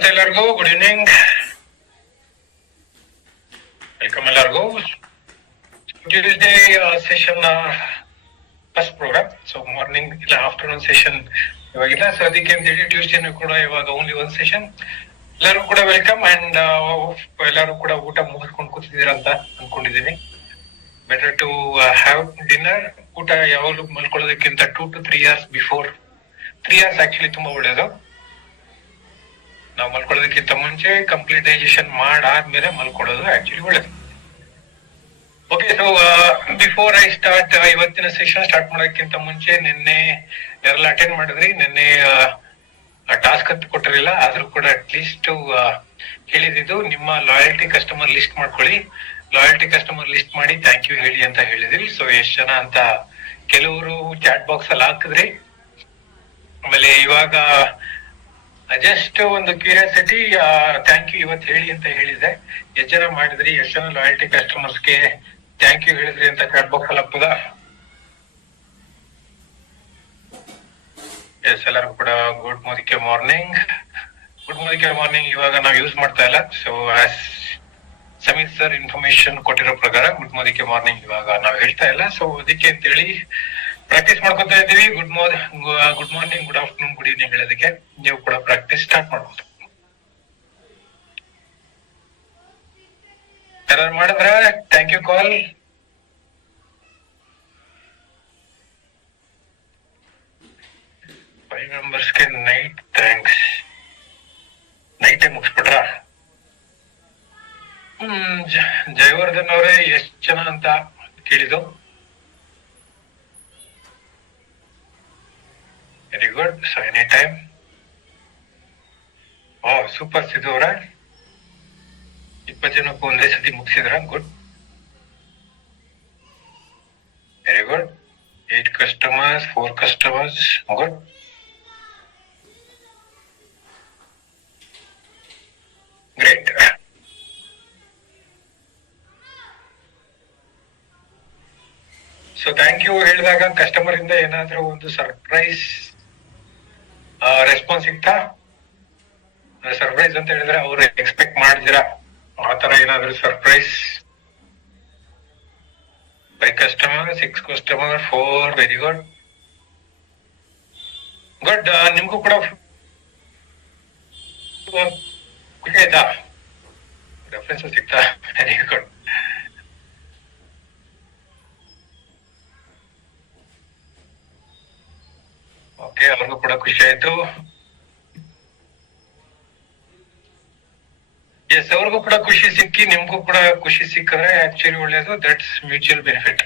ನಮಸ್ತೆ ಎಲ್ಲರಿಗೂ, good evening, welcome ಎಲ್ಲರಿಗೂ. Tuesday session first program. So morning ಇಲ್ಲ ಆಫ್ಟರ್ನೂನ್ ಸೆಷನ್ ಇವಾಗಿಲ್ಲ. ಸೊ ಅದಕ್ಕೆ ಅಂತೇಳಿ ಟ್ಯೂಸ್ಡೇನು ಕೂಡ ಇವಾಗ ಓನ್ಲಿ ಒನ್ ಸೆಷನ್. ಎಲ್ಲರೂ ಕೂಡ ವೆಲ್ಕಮ್. ಅಂಡ್ ಎಲ್ಲರೂ ಕೂಡ ಊಟ ಮುಗಿಸ್ಕೊಂಡು ಕೂತಿದ್ದೀರಾ ಅಂತ ಅನ್ಕೊಂಡಿದ್ದೀನಿ. Better to have dinner. ಊಟ ಯಾವಾಗಲೂ ಮಲ್ಕೊಳ್ಳೋದಕ್ಕಿಂತ 2 to 3 hours before. 3 hours actually ತುಂಬಾ ಒಳ್ಳೇದು. ನಾವು ಮಲ್ಕೊಳ್ಳೋದಕ್ಕಿಂತ ಮುಂಚೆ ಕಂಪ್ಲೀಟ್ ಡೈಜೆಷನ್ ಮಾಡಾದ್ಮೇಲೆ ಮಲ್ಕೊಳ್ಳೋದು ಆಕ್ಚುಲಿ ಒಳ್ಳೇದು. Okay, so before I start ಇವತ್ತಿನ ಸೆಷನ್ ಸ್ಟಾರ್ಟ್ ಮಾಡೋದಕ್ಕಿಂತ ಮುಂಚೆ ನಿನ್ನೆ ಯಾರೆಲ್ಲ ಅಟೆಂಡ್ ಮಾಡಿದ್ರಿ, ನಿನ್ನೆ ಟಾಸ್ಕ್ ಅಂತ ಕೊಟ್ಟಿರಲಿಲ್ಲ, ಆದ್ರೂ ಕೂಡ ಅಟ್ಲೀಸ್ಟ್ ಹೇಳಿದ್ದು ನಿಮ್ಮ ಲಾಯಲ್ಟಿ ಕಸ್ಟಮರ್ ಲಿಸ್ಟ್ ಮಾಡ್ಕೊಳ್ಳಿ. ಲಾಯಲ್ಟಿ ಕಸ್ಟಮರ್ ಲಿಸ್ಟ್ ಮಾಡಿ ಥ್ಯಾಂಕ್ ಯು ಹೇಳಿ ಅಂತ ಹೇಳಿದ್ರಿ. ಸೊ ಎಷ್ಟ್ ಜನ ಅಂತ ಕೆಲವರು ಚಾಟ್ ಬಾಕ್ಸ್ ಅಲ್ಲಿ ಹಾಕಿದ್ರಿ. ಆಮೇಲೆ ಇವಾಗ ಜಸ್ಟ್ ಒಂದು ಕ್ಯೂರಿಯಾಸಿಟಿ, ಥ್ಯಾಂಕ್ ಯು ಇವತ್ತು ಹೇಳಿ ಅಂತ ಹೇಳಿದೆ. ಎಷ್ಟ್ ಜನ ಮಾಡಿದ್ರಿ, ಎಷ್ಟ್ ಜನ ಲಾಯಲ್ಟಿ ಕಸ್ಟಮರ್ಸ್ಗೆ ಥ್ಯಾಂಕ್ ಯು ಹೇಳಿದ್ರಿ ಅಂತ ಚಾಟ್ ಬಾಕ್ಸ್ ಅಲ್ಲಿ ಹಾಕ್ಬೋದಾ? ಎಸ್, ಎಲ್ಲರಿಗೂ ಕೂಡ ಗುಡ್ ಮೋದಿಕೆ ಮಾರ್ನಿಂಗ್. ಗುಡ್ ಮೋದಿಕೆ ಮಾರ್ನಿಂಗ್ ಇವಾಗ ನಾವು ಯೂಸ್ ಮಾಡ್ತಾ ಇಲ್ಲ. ಸೊ ಸಮೀರ್ ಸರ್ ಇನ್ಫಾರ್ಮೇಶನ್ ಕೊಟ್ಟಿರೋ ಪ್ರಕಾರ ಗುಡ್ ಮೋದಿಕೆ ಮಾರ್ನಿಂಗ್ ಇವಾಗ ನಾವು ಹೇಳ್ತಾ ಇಲ್ಲ. ಸೊ ಅದಕ್ಕೆ ಅಂತೇಳಿ ಪ್ರಾಕ್ಟೀಸ್ ಮಾಡ್ಕೊತಾ ಇದ್ದೀವಿ. Good morning, good afternoon, good evening ಹೇಳೋದಕ್ಕೆ ನೀವು ಕೂಡ ಪ್ರಾಕ್ಟೀಸ್ ಸ್ಟಾರ್ಟ್ ಮಾಡ್ಬೋದು. ಯಾರು ಮಾಡಿದ್ರ ಥ್ಯಾಂಕ್ ಯು ಕಾಲ್. 5 ಮೆಂಬರ್ಸ್ಗೆ ನೈಟ್ ಥ್ಯಾಂಕ್ಸ್. ನೈಟೇ ಮುಗಿಸ್ಬಿಟ್ರ? ಜಯವರ್ಧನ್ ಅವರೇ ಎಷ್ಟ್ ಜನ ಅಂತ ಕೇಳಿದ್ದು? Very good. So any time. Super Siddu ಅವರ 20 ಜನಕ್ಕೂ ಒಂದೇ ಸತಿ ಮುಗಿಸಿದ್ರ? Good, very good. 8 customers, 4 customers, good. Great. So thank you ಹೇಳಿದಾಗ ಕಸ್ಟಮರ್ ಇಂದ ಏನಾದ್ರೂ ಒಂದು ಸರ್ಪ್ರೈಸ್ ರೆಸ್ಪಾನ್ಸ್ ಸಿಗ್ತಾ? ಸರ್ಪ್ರೈಸ್ ಅಂತ ಹೇಳಿದ್ರೆ ಅವ್ರು ಎಕ್ಸ್ಪೆಕ್ಟ್ ಮಾಡಿದಿರಾ ಆತರ ಏನಾದ್ರು surprise? 5 customers, 6 customers, 4, very good. Good. ನಿಮ್ಗೂ ಕೂಡ ಖುಷಿ ಆಯ್ತಾ? ರೆಫರೆನ್ಸ್ ಸಿಗ್ತಾ? Very good. ಓಕೆ, ಅವ್ರಿಗೂ ಕೂಡ ಖುಷಿ ಆಯ್ತು. ಎಸ್, ಅವ್ರಿಗೂ ಕೂಡ ಖುಷಿ ಸಿಕ್ಕಿ ನಿಮ್ಗೂ ಕೂಡ ಖುಷಿ ಸಿಕ್ಕಿದ್ರೆ ಆಕ್ಚುಲಿ ಒಳ್ಳೇದು. That's mutual benefit.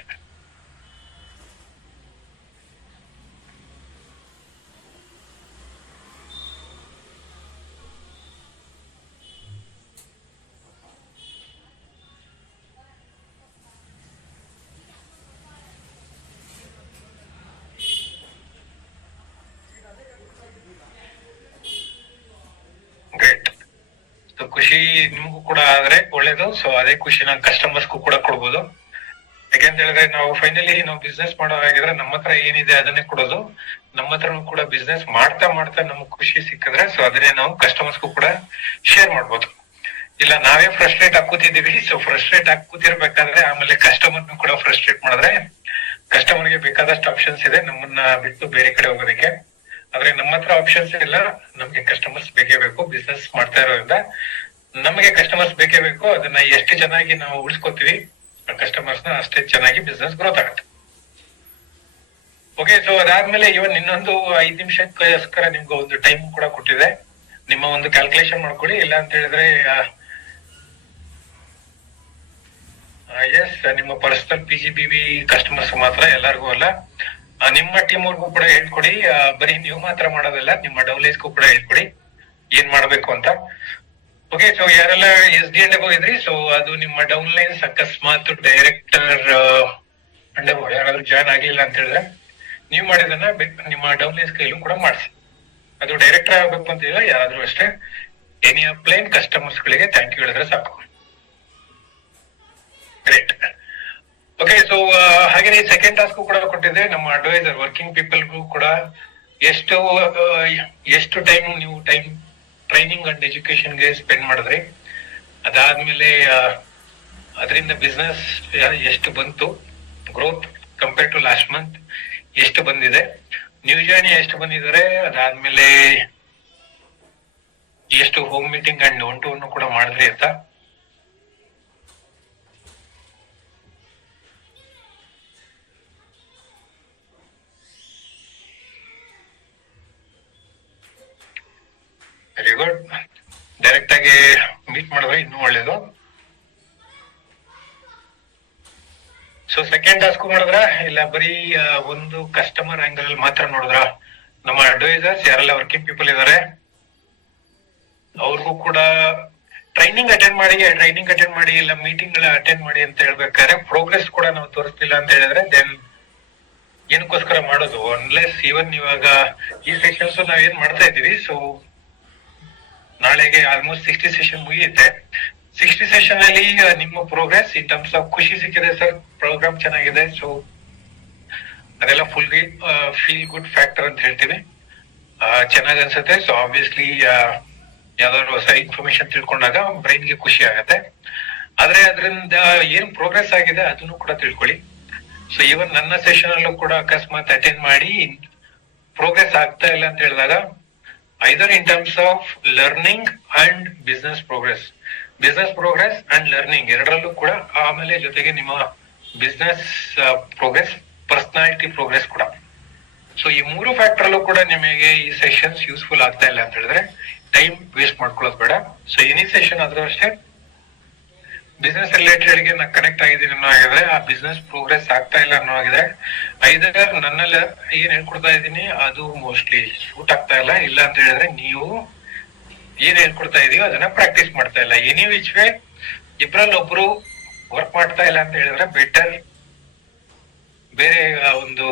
ಗ್ರೇಟ್. ಖುಷಿ ನಿಮ್ಗೂ ಕೂಡ ಆದ್ರೆ ಒಳ್ಳೇದು. ಸೊ ಅದೇ ಖುಷಿನ ಕಸ್ಟಮರ್ಸ್ಗೂ ಕೂಡ ಕೊಡ್ಬೋದು. ಯಾಕೆಂತ ಹೇಳಿದ್ರೆ ನಾವು ಫೈನಲಿ ನಾವು ಬಿಸ್ನೆಸ್ ಮಾಡೋ ಹಾಗಿದ್ರೆ ನಮ್ಮ ಹತ್ರ ಏನಿದೆ ಅದನ್ನೇ ಕೊಡೋದು. ನಮ್ಮ ಹತ್ರ ಕೂಡ ಬಿಸ್ನೆಸ್ ಮಾಡ್ತಾ ಮಾಡ್ತಾ ನಮ್ಗೆ ಖುಷಿ ಸಿಕ್ಕಿದ್ರೆ ಸೊ ಅದನ್ನೇ ನಾವು ಕಸ್ಟಮರ್ಸ್ಗೂ ಕೂಡ ಶೇರ್ ಮಾಡ್ಬೋದು. ಇಲ್ಲ ನಾವೇ ಫ್ರಸ್ಟ್ರೇಟ್ ಹಾಕೂತಿದೀವಿ. ಸೊ ಫ್ರಸ್ಟ್ರೇಟ್ ಹಾಕೂತಿರ್ಬೇಕಾದ್ರೆ ಆಮೇಲೆ ಕಸ್ಟಮರ್ನು ಕೂಡ ಫ್ರಸ್ಟ್ರೇಟ್ ಮಾಡಿದ್ರೆ ಕಸ್ಟಮರ್ಗೆ ಬೇಕಾದಷ್ಟು ಆಪ್ಷನ್ಸ್ ಇದೆ ನಮ್ಮನ್ನ ಬಿಟ್ಟು ಬೇರೆ ಕಡೆ ಹೋಗೋದಕ್ಕೆ. ಆದ್ರೆ ನಮ್ಮ ಹತ್ರ ಆಪ್ಷನ್ಸ್ ಇಲ್ಲ. ನಮ್ಗೆ ಕಸ್ಟಮರ್ಸ್ ಬೇಕೇ ಬೇಕು. ಬಿಸ್ನೆಸ್ ಮಾಡ್ತಾ ಇರೋದ್ರಿಂದ ನಮಗೆ ಕಸ್ಟಮರ್ಸ್ ಬೇಕೇ ಬೇಕು. ಅದನ್ನ ಎಷ್ಟು ಚೆನ್ನಾಗಿ ನಾವು ಉಳಿಸ್ಕೊತೀವಿ ಕಸ್ಟಮರ್ಸ್ ನ, ಅಷ್ಟೇ ಚೆನ್ನಾಗಿ ಬಿಸ್ನೆಸ್ ಗ್ರೋತ್ ಆಗುತ್ತೆ. ಓಕೆ, ಸೊ ಅದಾದ್ಮೇಲೆ ಇವನ್ ಇನ್ನೊಂದು 5 ನಿಮಿಷಕ್ಕೋಸ್ಕರ ನಿಮ್ಗೆ ಒಂದು ಟೈಮ್ ಕೂಡ ಕೊಟ್ಟಿದೆ. ನಿಮ್ಮ ಒಂದು ಕ್ಯಾಲ್ಕುಲೇಷನ್ ಮಾಡ್ಕೊಳ್ಳಿ. ಇಲ್ಲ ಅಂತ ಹೇಳಿದ್ರೆ ಎಸ್, ನಿಮ್ಮ ಪರ್ಸನಲ್ PGBV ಕಸ್ಟಮರ್ಸ್ ಮಾತ್ರ, ಎಲ್ಲರಿಗೂ ಅಲ್ಲ. ನಿಮ್ಮ ಟೀಮ್ ಅವ್ರಿಗೂ ಕೂಡ ಹೇಳ್ಕೊಡಿ. ಬರೀ ನೀವು ಮಾತ್ರ ಮಾಡೋದಲ್ಲ, ನಿಮ್ಮ ಡೌನ್ಲೈನ್ಸ್ಗೂ ಕೂಡ ಹೇಳ್ಕೊಡಿ ಏನ್ ಮಾಡ್ಬೇಕು ಅಂತ. ಓಕೆ, ಸೊ ಯಾರೆಲ್ಲ SDN ಹೋಗಿದ್ರಿ, ಸೊ ಅದು ನಿಮ್ಮ ಡೌನ್ಲೈನ್ಸ್ ಅಕಸ್ಮಾತ್ ಡೈರೆಕ್ಟರ್ ಯಾರಾದ್ರೂ ಜಾಯ್ನ್ ಆಗ್ಲಿಲ್ಲ ಅಂತ ಹೇಳಿದ್ರೆ ನೀವು ಮಾಡಿದನ್ನ ನಿಮ್ಮ ಡೌನ್ಲೈನ್ಸ್ ಕೈಲೂ ಕೂಡ ಮಾಡಿಸಿ. ಅದು ಡೈರೆಕ್ಟರ್ ಆಗ್ಬೇಕು ಅಂತಿಲ್ಲ, ಯಾರಾದ್ರೂ ಅಷ್ಟೇ. ಎನಿ ಅಪ್ಲೈನ್ ಕಸ್ಟಮರ್ಸ್ ಗಳಿಗೆ ಥ್ಯಾಂಕ್ ಯು ಹೇಳಿದ್ರೆ ಸಾಕು. ಗ್ರೇಟ್. ಓಕೆ, ಸೊ ಹಾಗೆ ಸೆಕೆಂಡ್ ಟಾಸ್ಕ್ ಕೂಡ ಕೊಟ್ಟಿದ್ದೆ. ನಮ್ಮ ಅಡ್ವೈಸರ್ ವರ್ಕಿಂಗ್ ಪೀಪಲ್ಗೂ ಕೂಡ ಎಷ್ಟು ಟೈಮ್ ನೀವು ಟ್ರೈನಿಂಗ್ ಅಂಡ್ ಎಜುಕೇಶನ್ಗೆ ಸ್ಪೆಂಡ್ ಮಾಡಿದ್ರಿ. ಅದಾದ್ಮೇಲೆ ಅದರಿಂದ ಬಿಸ್ನೆಸ್ ಎಷ್ಟು ಬಂತು, growth compare to last month ಎಷ್ಟು ಬಂದಿದೆ, ನ್ಯೂ ಜರ್ನಿ ಎಷ್ಟು ಬಂದಿದ್ದಾರೆ, ಅದಾದ್ಮೇಲೆ ಎಷ್ಟು home meeting and one to one ಕೂಡ ಮಾಡಿದ್ರಿ ಅಂತ. Very good. ಡೈರೆಕ್ಟ್ ಆಗಿ ಮೀಟ್ ಮಾಡಿದ್ರೆ ಇನ್ನೂ ಒಳ್ಳೇದು. ಸೊ ಸೆಕೆಂಡ್ ಟಾಸ್ಕ್ ಮಾಡಿದ್ರ ಇಲ್ಲ ಬರೀ ಒಂದು ಕಸ್ಟಮರ್ ಆಂಗಲ್ ಅಲ್ಲಿ ಮಾತ್ರ ನೋಡಿದ್ರ? ನಮ್ಮ ಅಡ್ವೈಸರ್ಸ್ ಯಾರೆಲ್ಲ ವರ್ಕಿಂಗ್ ಪೀಪಲ್ ಇದಾರೆ ಅವ್ರಿಗೂ ಕೂಡ ಟ್ರೈನಿಂಗ್ ಅಟೆಂಡ್ ಮಾಡಿ ಇಲ್ಲ ಮೀಟಿಂಗ್ ಅಟೆಂಡ್ ಮಾಡಿ ಅಂತ ಹೇಳ್ಬೇಕಾದ್ರೆ ಪ್ರೋಗ್ರೆಸ್ ಕೂಡ ನಾವು ತೋರಿಸ್ತಿಲ್ಲ ಅಂತ ಹೇಳಿದ್ರೆ ದೆನ್ ಏನಕ್ಕೋಸ್ಕರ ಮಾಡೋದು? ಅನ್ಲೆಸ್ ಇವನ್ ಇವಾಗ ಈ ಸೆಷನ್ಸ್ ನಾವ್ ಏನ್ ಮಾಡ್ತಾ ಇದೀವಿ, ಸೊ ನಾಳೆಗೆ ಆಲ್ಮೋಸ್ಟ್ 60 ಸೆಷನ್ ಮುಗಿಯುತ್ತೆ. 60 ಸೆಷನ್ ಅಲ್ಲಿ ನಿಮ್ಮ ಪ್ರೋಗ್ರೆಸ್ ಇನ್ ಟರ್ಮ್ಸ್ ಆಫ್ ಖುಷಿ ಸಿಕ್ಕಿದೆ ಸರ್, ಪ್ರೋಗ್ರಾಮ್ ಚೆನ್ನಾಗಿದೆ, ಸೊ ಅದೆಲ್ಲ ಫುಲ್ ಫೀಲ್ ಗುಡ್ ಫ್ಯಾಕ್ಟರ್ ಅಂತ ಹೇಳ್ತೀವಿ. ಚೆನ್ನಾಗ್ ಅನ್ಸುತ್ತೆ. ಸೊ ಆಬ್ವಿಯಸ್ಲಿ ಯಾವ್ದಾದ್ರು ಹೊಸ ಇನ್ಫಾರ್ಮೇಶನ್ ತಿಳ್ಕೊಂಡಾಗ ಬ್ರೈನ್ಗೆ ಖುಷಿ ಆಗತ್ತೆ. ಆದ್ರೆ ಅದರಿಂದ ಏನ್ ಪ್ರೋಗ್ರೆಸ್ ಆಗಿದೆ ಅದನ್ನು ಕೂಡ ತಿಳ್ಕೊಳ್ಳಿ. ಸೊ ಈವನ್ ನನ್ನ ಸೆಷನ್ ಅಲ್ಲೂ ಕೂಡ ಅಕಸ್ಮಾತ್ ಅಟೆಂಡ್ ಮಾಡಿ ಪ್ರೋಗ್ರೆಸ್ ಆಗ್ತಾ ಇಲ್ಲ ಅಂತ ಹೇಳಿದಾಗ either in terms of learning and business progress and learning ಎರಡರಲ್ಲೂ ಕೂಡ, ಆಮೇಲೆ ಜೊತೆಗೆ ನಿಮ್ಮ ಬಿಸ್ನೆಸ್ ಪ್ರೋಗ್ರೆಸ್, ಪರ್ಸನಾಲಿಟಿ ಪ್ರೋಗ್ರೆಸ್ ಕೂಡ. ಸೊ ಈ 3 ಫ್ಯಾಕ್ಟರ್ ಅಲ್ಲೂ ಕೂಡ ನಿಮಗೆ ಈ ಸೆಷನ್ಸ್ ಯೂಸ್ಫುಲ್ ಆಗ್ತಾ ಇಲ್ಲ ಅಂತ ಹೇಳಿದ್ರೆ ಟೈಮ್ ವೇಸ್ಟ್ ಮಾಡ್ಕೊಳ್ಳೋದು ಬೇಡ. ಸೊ ಎನಿ ಸೆಷನ್ ಆದ್ರೂ ಅಷ್ಟೇ ಬಿಸ್ನೆಸ್ ರಿಲೇಟೆಡ್ ಗೆ ನಾನು ಕನೆಕ್ಟ್ ಆಗಿದ್ದೀನಿ ಅನ್ನೋ ಆಗಿದ್ರೆ, ಆ ಬಿಸ್ನೆಸ್ ಪ್ರೋಗ್ರೆಸ್ ಆಗ್ತಾ ಇಲ್ಲ ಅನ್ನೋ ಆಗಿದ್ರೆ, ಐದರ್ ನನ್ನಲ್ಲಿ ಏನ್ ಹೇಳ್ಕೊಡ್ತಾ ಇದ್ದೀನಿ ಅದು ಮೋಸ್ಟ್ಲಿ ಸೂಟ್ ಆಗ್ತಾ ಇಲ್ಲ ಅಂತ ಹೇಳಿದ್ರೆ ನೀವು ಏನ್ ಹೇಳ್ಕೊಡ್ತಾ ಇದೀವೋ ಅದನ್ನ ಪ್ರಾಕ್ಟೀಸ್ ಮಾಡ್ತಾ ಇಲ್ಲ. ಎನಿ ವಿಚ್ ವೇ ಇಬ್ರಲ್ಲಿ ಒಬ್ರು ವರ್ಕ್ ಮಾಡ್ತಾ ಇಲ್ಲ ಅಂತ ಹೇಳಿದ್ರೆ ಬೆಟರ್ ಬೇರೆ ಒಂದು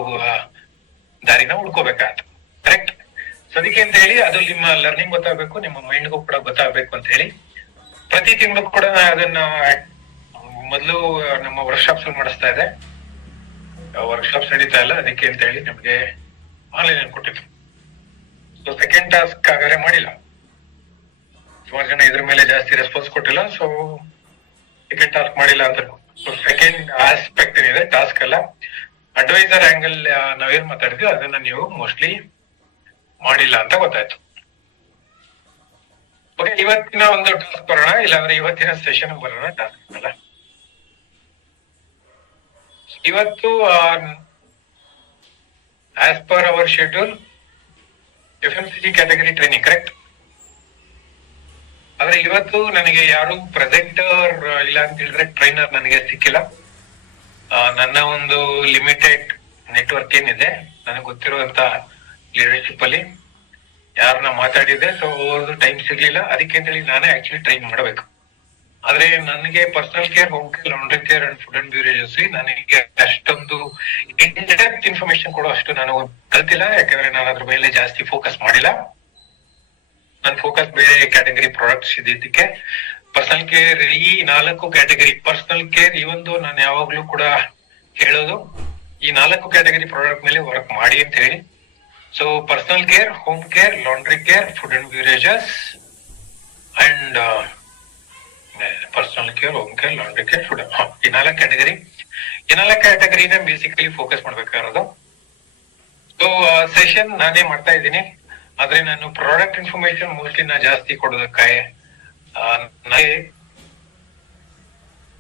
ದಾರಿನ ಹುಡ್ಕೋಬೇಕಾಗತ್ತೆ. ಕರೆಕ್ಟ್? ಸೊ ಅದಕ್ಕೆ ಅಂತ ಹೇಳಿ ಅದು ನಿಮ್ಮ ಲರ್ನಿಂಗ್ ಗೊತ್ತಾಗಬೇಕು, ನಿಮ್ಮ ಮೈಂಡ್ಗೂ ಕೂಡ ಗೊತ್ತಾಗಬೇಕು ಅಂತ ಹೇಳಿ ಪ್ರತಿ ತಿಂಗಳು ಕೂಡ ಅದನ್ನ ಮೊದಲು ನಮ್ಮ ವರ್ಕ್ಶಾಪ್ಸ್ ಮಾಡಿಸ್ತಾ ಇದೆ. ವರ್ಕ್ಶಾಪ್ಸ್ ನಡೀತಾ ಇಲ್ಲ, ಅದಕ್ಕೆ ಅಂತ ಹೇಳಿ ನಿಮ್ಗೆ ಆನ್ಲೈನ್ ಅಲ್ಲಿ ಕೊಟ್ಟಿದ್ರು. ಸೊ ಸೆಕೆಂಡ್ ಟಾಸ್ಕ್ ಹಾಗಾದ್ರೆ ಮಾಡಿಲ್ಲ, ಸುಮಾರು ಜನ ಇದ್ರ ಮೇಲೆ ಜಾಸ್ತಿ ರೆಸ್ಪಾನ್ಸ್ ಕೊಟ್ಟಿಲ್ಲ. ಸೊ ಸೆಕೆಂಡ್ ಟಾಸ್ಕ್ ಮಾಡಿಲ್ಲ ಅಂತ. ಸೊ ಸೆಕೆಂಡ್ ಆಸ್ಪೆಕ್ಟ್ ಏನಿದೆ, ಟಾಸ್ಕ್ ಅಲ್ಲ, ಅಡ್ವೈಸರ್ ಆಂಗಲ್ ನಾವೇನ್ ಮಾತಾಡಿದ್ವಿ ಅದನ್ನ ನೀವು ಮೋಸ್ಟ್ಲಿ ಮಾಡಿಲ್ಲ ಅಂತ ಗೊತ್ತಾಯ್ತು. ಓಕೆ, ಇವತ್ತಿನ ಒಂದು ಟಾಸ್ಕ್ ಬರೋಣ, ಇಲ್ಲಾಂದ್ರೆ ಇವತ್ತಿನ ಸೆಷನ್ ಬರೋಣ. ಟಾಸ್ಕ್ ಅಲ್ಲ, ಇವತ್ತು as per our schedule FMCG category training, correct? ಆದ್ರೆ ಇವತ್ತು ನನಗೆ ಯಾರು ಪ್ರೆಸೆಂಟರ್ ಇಲ್ಲ ಅಂತ ಹೇಳಿದ್ರೆ ಟ್ರೈನರ್ ನನಗೆ ಸಿಕ್ಕಿಲ್ಲ. ನನ್ನ ಒಂದು ಲಿಮಿಟೆಡ್ ನೆಟ್ವರ್ಕ್ ಏನಿದೆ ನನಗೆ ಗೊತ್ತಿರುವಂತ ಲೀಡರ್ಶಿಪ್ ಅಲ್ಲಿ ಯಾರನ್ನ ಮಾತಾಡಿದೆ, ಸೊ ಅವ್ರದ್ದು ಟೈಮ್ ಸಿಗ್ಲಿಲ್ಲ. ಅದಕ್ಕೆ ಅಂತ ಹೇಳಿ ನಾನೇ ಆಕ್ಚುಲಿ ಟ್ರೈನ್ ಮಾಡ್ಬೇಕು. ಆದ್ರೆ ನನಗೆ personal care, home care, laundry care and food and beverages ನನಗೆ ಅಷ್ಟೊಂದು ಇನ್ಡೆಪ್ತ್ ಇನ್ಫಾರ್ಮೇಶನ್ ಕೊಡೋ ಅಷ್ಟು ನಾನು ಕಲ್ತಿಲ್ಲ. ಯಾಕಂದ್ರೆ ನಾನು ಅದ್ರ ಮೇಲೆ ಜಾಸ್ತಿ ಫೋಕಸ್ ಮಾಡಿಲ್ಲ. ನನ್ನ ಫೋಕಸ್ ಬೇರೆ ಕ್ಯಾಟಗರಿ ಪ್ರಾಡಕ್ಟ್ಸ್ ಇದ್ದಿದ್ದಕ್ಕೆ ಪರ್ಸನಲ್ ಕೇರ್, ಈ 4 ಕ್ಯಾಟಗರಿ ಪರ್ಸನಲ್ ಕೇರ್ ಇವೊಂದು ನಾನು ಯಾವಾಗ್ಲೂ ಕೂಡ ಹೇಳೋದು, ಈ 4 ಕ್ಯಾಟಗರಿ ಪ್ರಾಡಕ್ಟ್ ಮೇಲೆ ವರ್ಕ್ ಮಾಡಿ ಅಂತ ಹೇಳಿ. So personal care, home care, laundry care, food and beverages and personal care, home care, laundry care, food, ಈ 4 ಕ್ಯಾಟಗರಿ. ಈ 4 ಕ್ಯಾಟಗರಿನ ಬೇಸಿಕಲಿ ಫೋಕಸ್ ಮಾಡ್ಬೇಕಾಗಿರೋದು. ಸೊ ಸೆಷನ್ ನಾನೇ ಮಾಡ್ತಾ ಇದ್ದೀನಿ, ಆದ್ರೆ ನಾನು ಪ್ರಾಡಕ್ಟ್ ಇನ್ಫಾರ್ಮೇಶನ್ ಮೋಸ್ಟ್ಲಿ ನಾ ಜಾಸ್ತಿ ಕೊಡೋದಕ್ಕೆ